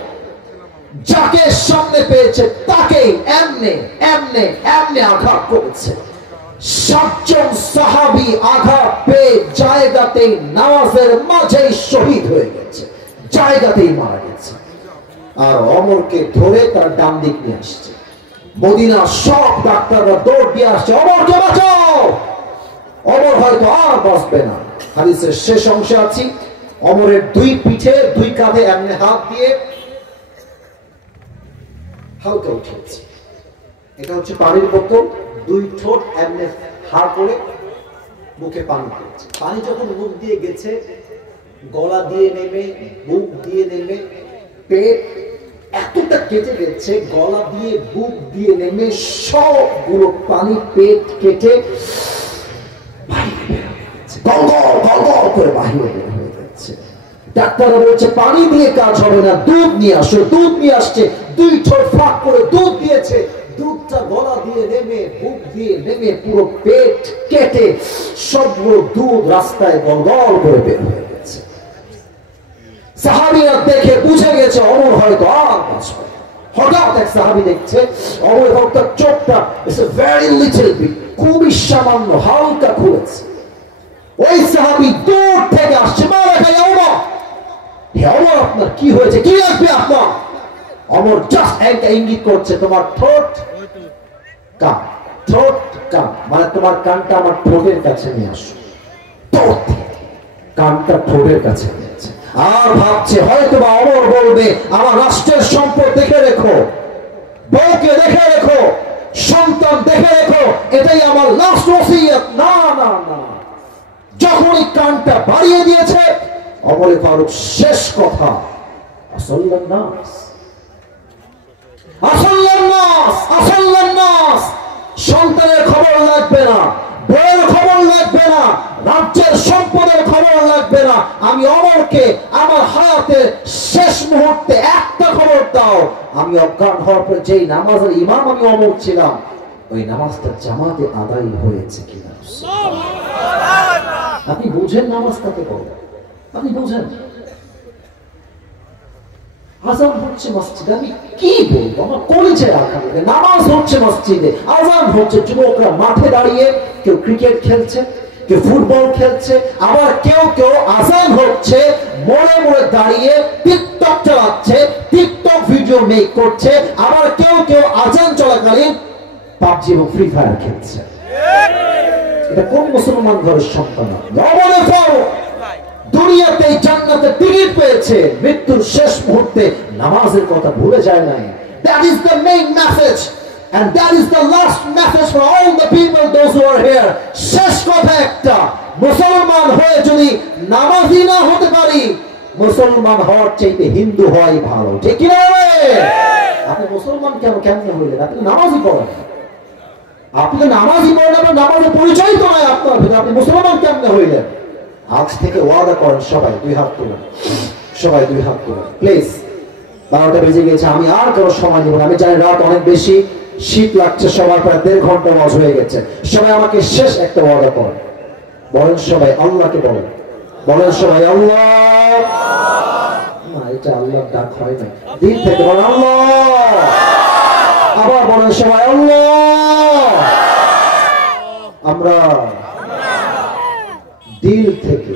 যাকে সামনে পেয়েছে তাকে এমনে এমনে এমনে আঘাত করেছে। 7 জন সাহাবী আঘাত পেয়ে জায়গাতেই নামাজের মাঝেই শহীদ হয়ে গেছে, জায়গাতেই মারা গেছে। আর ওমরকে ধরে তার ডান দিক নিয়ে আসছে। মদিনার সব ডাক্তাররা দৌড় দিয়ে আসছে, ওমরকে বাঁচাও। ওমর হয়তো আর বাঁচবে না। হাদিসের শেষ অংশে আছি, ওমরের দুই পিঠে দুই কাঁধে এমনি হাত দিয়ে হালকা উঠেছে। এটা হচ্ছে পানির বোতল, দুই ঠোঁট এমনি হার করে মুখে পানি দিয়েছে। পানি যখন মুখ দিয়ে গেছে, গলা দিয়ে নেমে বুক দিয়ে নেমে পেট এতটা কেটে গেছে, গলা দিয়ে বুক দিয়ে নেমে সবগুলো পানি পেট কেটে গল গল গল করে বাহিরে বের হয়ে যাচ্ছে। ডাক্তাররা বলছে পানি দিয়ে কাজ হবে না, দুধ নিয়ে আসো। দুধ নিয়ে আসছে, দুই ঠোঁট ফাঁক করে দুধ দিয়েছে। দুধটা গলা দিয়ে নেমে বুক দিয়ে নেমে পুরো পেট কেটে সবগুলো দুধ রাস্তায় গল গল করে বের হয়ে গেছে। সাহাবীরা দেখে বুঝে গেছে ওমর হয়তো আর বাঁচবে। হঠাৎ এক সাহাবী দেখছে ওমর তার চোখটা ভেরি লিটল বিট, খুবই সামান্য হালকা খুলেছে। ওই সাহাবী দূর থেকে আসছে, মারা গেল ওমর। ওমর আপনার কি হয়েছে, কি লাগবে আপনার? ওমর জাস্ট একটা ইঙ্গিত করছে, তোমার ঠোঁট কান, ঠোঁট কান, মানে তোমার কানটা আমার ঠোঁটের কাছে নিয়ে আসো। কানটা ঠোঁটের কাছে নিয়েছে। আর ভাবছে হয়তো বা ওমর বলবে আমার রাষ্ট্রের সম্পদ দেখে রেখো, বউকে দেখে রেখো, সন্তান দেখে রেখো, এটাই আমার লাস্ট ওসিয়ত। না না না, যখনই কানটা বাড়িয়ে দিয়েছে ওমরে ফারুক শেষ কথা, আসল্লান নাস, আসল্লান নাস, আসল্লান নাস। সন্তানের খবর লাগবে না, বউয়ের খবর লাগবে না, রাজ্যের সম্পদের খবর লাগবে না। আমি ওমরকে আমার হায়াতের শেষ মুহূর্তে একটা খবর দাও, আমি অজ্ঞান হওয়ার পর যেই নামাজের ইমাম আমি ওমর ছিলাম, ওই নামাজটা জামাতে আদায় হয়েছে কিনা। আপনি বুঝেন নামাজ কাকে বলে? আপনি বুঝেন? আজান হচ্ছে মসজিদে, আমি কি বলবো, আমার কলেজে রাখা হবে। নামাজ হচ্ছে মসজিদে, আজান হচ্ছে যুবকরা মাঠে দাঁড়িয়ে কেউ ক্রিকেট খেলছে, কেউ ফুটবল খেলছে, আবার কেউ কেউ আজান হচ্ছে মোড়ে মোড়ে দাঁড়িয়ে টিকটক চালাচ্ছে, টিকটক ভিডিও মেক করছে, আবার কেউ কেউ আজান চলাকালীন পাবজি এবং ফ্রি ফায়ার খেলছে। এটা কোন মুসলমান ঘরের সন্তান? ওমরে ফারুক দুনিয়াতে জান্নাতের টিকিট পেয়েছে, মৃত্যুর শেষ মুহূর্তে নামাজের কথা ভুলে যায় নাই। That is the main message and that is the last message for all the people those who are here. শেষ কথা একটা, মুসলমান হয়ে যদি নামাজি না হতে পারি, মুসলমান হওয়ার চাইতে হিন্দু হওয়াই ভালো। ঠিক কি না? আপনি মুসলমান কেমন হইলেন? আপনি নামাজি পড়েন, আপনি তো নামাজি পড়েন, আপনার নামাজের পরিচয় তো নয় আপনার ভিতরে, আপনি মুসলমান কেমনে হইলেন? আজ থেকে ওয়াদা করেন, সবাই দুই হাত তুলেন, সবাই দুই হাত তুলেন প্লিজ। 12টা বেজে গেছে, আমি আর কারো সময় দেব না। আমি জানি রাত অনেক বেশি, শীত লাগছে, সবার প্রায় 1.5 ঘন্টা ওয়াজ হয়ে গেছে। সবাই আমাকে শেষ একটা ওয়াদা করেন, বলেন সবাই আল্লাহকে বলেন, বলেন সবাই আল্লাহ। না, এটা আল্লাহর ডাক হয় না, দিল থেকে বলেন আল্লাহ। আবার বলেন সবাই আল্লাহ। আমরা দিল থেকে,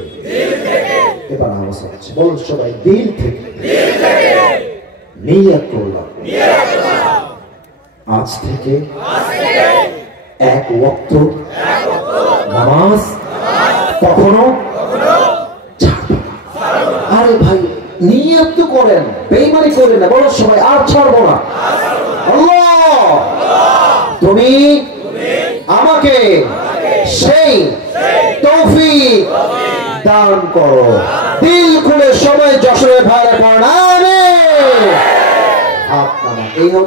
এবার আওয়াজ হচ্ছে, বলুন সবাই দিল থেকে নিয়ত করলাম আজ থেকে এক ওয়াক্ত নামাজ কখনো ছাড়বো না। আরে ভাই নিয়ত তো করেন, বেঈমানি করেন না, বলুন সবাই আর ছাড়বো না। আল্লাহ তুমি আমাকে সেই তৌফিক দান করো। দিল খুলে সবাই যশোরের ভাইরা পড়েন আমিন।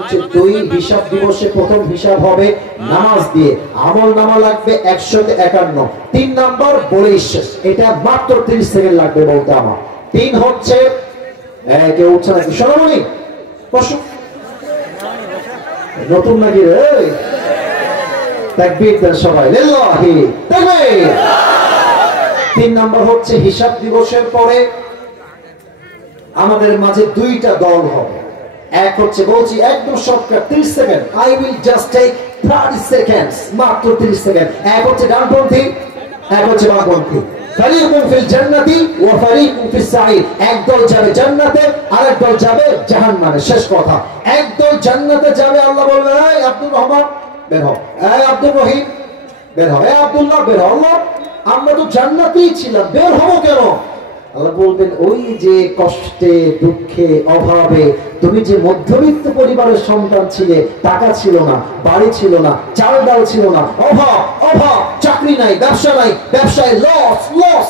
হচ্ছে 2 হিসাব দিবসে প্রথম হিসাব হবে নামাজ দিয়ে, আমল নামা লাগবে 151। 3 নাম্বার বলেই শেষ, এটা মাত্র 30 সেকেন্ড লাগবে বলতে আমার। 3 হচ্ছে কেউ উঠছে নাকি সোনামণি বসো, নতুন নাকি রে? তাকবীর দেন সবাই, লিল্লাহি তাকবীর। 3 নাম্বার হচ্ছে হিসাব দিবসের পরে আমাদের মাঝে 2টা দল হবে। এক হচ্ছে বলছি একদম shortcut 30 second, I will just take 30 seconds, মাত্র 30 সেকেন্ড। এক হচ্ছে ডানপন্থী, এক হচ্ছে বামপন্থী। ফারিকুন ফিল জান্নাতি ওয়া ফারিকুন ফিস সাঈর, এক দল যাবে জান্নাতে আর এক দল যাবে জাহান্নামে। শেষ কথা, এক দল জান্নাতে যাবে, আল্লাহ বলবে এই আব্দুর রহমান বের হও, এই আব্দুর রহিম বের হও, এই আব্দুল্লাহ বের হও। আল্লাহ আমরা তো জান্নাতেই ছিলাম, বের হবো কেন? আল্লাহ বলবেন ওই যে কষ্টে দুঃখে অভাবে তুমি যে মধ্যবিত্ত পরিবারের সন্তান ছিলে, টাকা ছিল না, বাড়ি ছিল না, চাল ডাল ছিল না, অভাব অভাব, চাকরি নাই, ব্যবসা নাই, ব্যবসায় লস লস,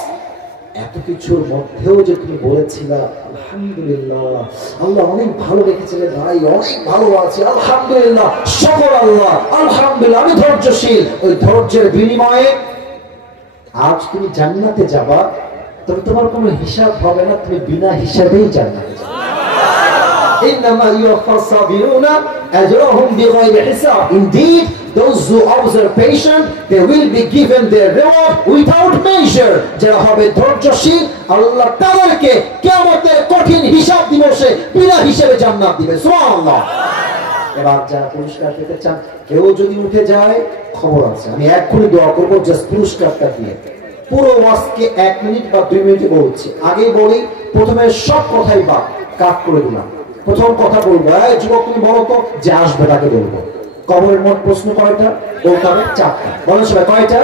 এত কিছুর মধ্যেও যে তুমি বলেছিলা আলহামদুলিল্লাহ, আল্লাহ অনেক ভালো রেখেছিলেন ভাই, অনেক ভালো আছে আলহামদুলিল্লাহ, সকল আল্লাহ আলহামদুলিল্লাহ, আমি ধৈর্যশীল। ওই ধৈর্যের বিনিময়ে আজ তুমি জান্নাতে যাবা, তবে তোমার কোনো হিসাব হবে না, তুমি বিনা হিসাবেই জান্নাতে যাবে। ইন্নামা ইউওয়াফাস সাবিরুনা আজরাহুম বিগাইরি হিসাব, indeed those who observe patient they will be given their reward without measure। যারা হবে ধৈর্যশীল আল্লাহ তাদেরকে কিয়ামতের কঠিন হিসাব দিবসে বিনা হিসাবে জান্নাত দিবে। সুবহানাল্লাহ। এবার যারা পুরস্কার পেতে চান, কেউ যদি উঠে যায় খবর আছে, আমি এক্ষুনি দোয়া করবো জাস্ট পুরস্কারটা দিয়ে। পুরো ওয়াজকে 1 মিনিট বা 2 মিনিটে বলছি, আগেই বলি প্রথমে সব কথাই বাদ কাট করে দিলাম। প্রথম কথা বলবো, এই যুবক তুমি বলো তো যে আসবে তাকে বলবো কবরের মোট প্রশ্ন কয়টা? বলতে হবে 4টা। বলেন সবাই কয়টা?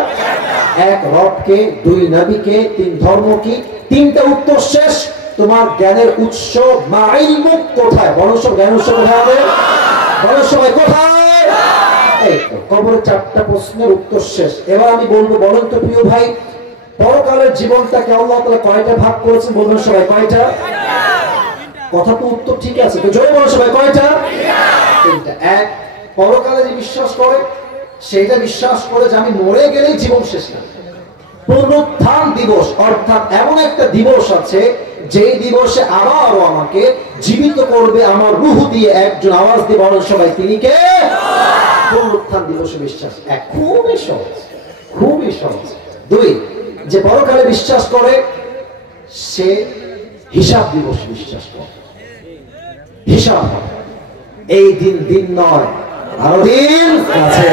1 রবকে, 2 নবীকে, 3 ধর্ম কি, 3টা উত্তর শেষ। তোমার জ্ঞানের উৎস মা ইলমুক কোথায়? বলো সব জ্ঞানের উৎস কোথায় হবে? বলো সবাই কোথায়? এই তো কবরের 4টা প্রশ্নের উত্তর শেষ। এবার আমি বলবো, বলেন তো প্রিয় ভাই, পরকালের জীবনটাকে আল্লাহ তাআলা কয়টা ভাগ করেছেন? বলবেন সবাই কয়টা? কথা তো উত্তর ঠিক আছে, তো জোরে বলো সবাই কয়টা? 3টা। 1 পরকালে যে বিশ্বাস করে সেটা বিশ্বাস করে যে আমি মরে গেলেই জীবন শেষ না। পুনরুত্থান দিবস অর্থাৎ এমন একটা দিবস আছে যেই দিবসে আবারও আমাকে জীবিত করবে আমার রূহ দিয়ে। একজন আওয়াজ দিয়ে বলেন সবাই তিনি কে? পুনরুত্থান দিবসে বিশ্বাস। খুবই সহজ, খুবই সহজ। 2 যে পরকালে বিশ্বাস করে সে হিসাব দিবস বিশ্বাস করে। হিসাব এই দিন দিন নয়, আরো দিন আছে,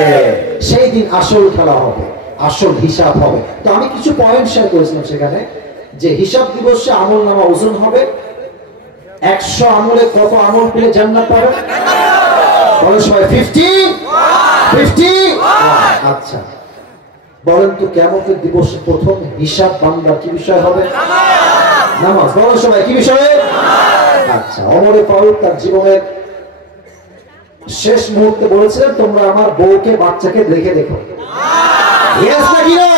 সেই দিন আসল খেলা হবে, আসল হিসাব হবে। তো আমি কিছু পয়েন্ট শেয়ার করেছিলাম সেখানে, যে হিসাব দিবসে আমল নামা ওজন হবে। 100 আমলে কত আমল পেলে জান্নাত পাবে? বলেন সবাই 50। আচ্ছা বলেন তো কিয়ামতের দিবসে প্রথম হিসাব বান্দার কি বিষয় হবে? নামাজ। বলেন সবাই কি বিষয়ে? আচ্ছা, ওমর ফারুক তার জীবনের শেষ মুহূর্তে বলেছিলেন তোমরা আমার বউকে বাচ্চাকে দেখে দেখো। ইয়েস নাকি নো?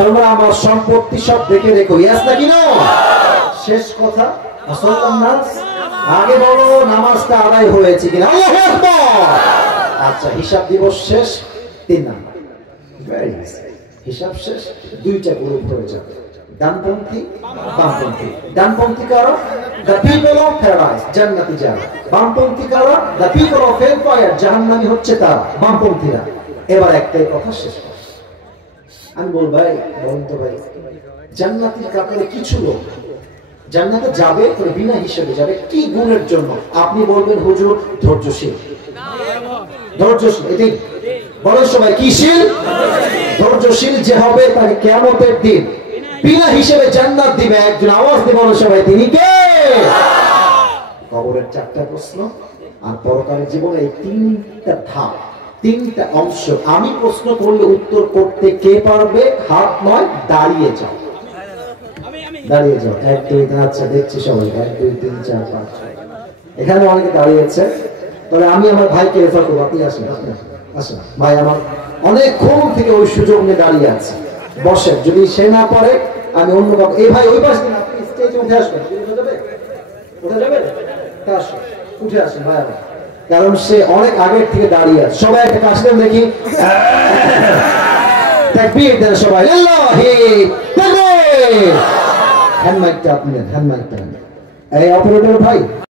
তোমরা আমার সম্পত্তি সব দেখে দেখো। ইয়েস নাকি নো? শেষ কথা আসল্লাম নাস, আগে বলো নামাজটা আদায় হয়েছে কিনা। আল্লাহু আকবার। আচ্ছা হিসাব দিবস শেষ। 3 নাম্বার ভেরি ইজি, হিসাব শেষ। 2টা গ্রুপ হয়ে যাবে, ডানপন্থী বামপন্থী। ডানপন্থী কারা? দ্য পিপল অফ প্যারাডাইস, জান্নাতি যারা। বামপন্থী কারা? দ্য পিপল অফ হেলফায়ার, জাহান্নামী হচ্ছে তারা, বামপন্থীরা। এবার একটাই কথা শেষ কথা, আমি বল ভাই বলুন তো ভাই, জান্নাতের কাতারে কিছু লোক জান্নাতে যাবে তবে বিনা হিসাবে যাবে, কি গুণের জন্য? আপনি বলবেন হুজুর ধৈর্যশীল। ধৈর্যশীল এটাই বলেন সবাই, কিশীল? ধৈর্যশীল যে হবে তাকে কিয়ামতের দিন বিনা হিসেবে জান্নাত দিবে। একজন আওয়াজ দিয়ে বলো সবাই তিনি কে? কবরের 4টা প্রশ্ন আর পরকালের জীবনে এই 3টা ধাপ, 3টা অংশ। আমি প্রশ্ন করলে উত্তর করতে কে পারবে? হাত নয়, দাঁড়িয়ে যাও, দাঁড়িয়ে যাও। 1 2 3। আচ্ছা দেখছি সবাই 1 2 3 4 5 এখানে অনেকে দাঁড়িয়েছে। তবে আমি আমার ভাইকে রেফার করবো, আপনি আসেন। আসেন ভাই, আমার অনেকক্ষণ থেকে ওই সুযোগ নিয়ে দাঁড়িয়ে আছে, বসেন। যদি সে না পারে আমি অন্য কাউকে। এই ভাই ওই পাশে আপনি স্টেজে উঠে আসবেন। উঠে যাবে? উঠে যাবে? তা আসুন, উঠে আসেন ভাই। আমার কারণ সে অনেক আগের থেকে দাঁড়িয়ে আছে। সবাই একটা কাজ করে দেখি, তাকবীর দেন সবাই, লিল্লাহি তাকবীর। হ্যান্ড মাইকটা আপনি, হ্যান্ড মাইকটা। এই অপারেটর ভাই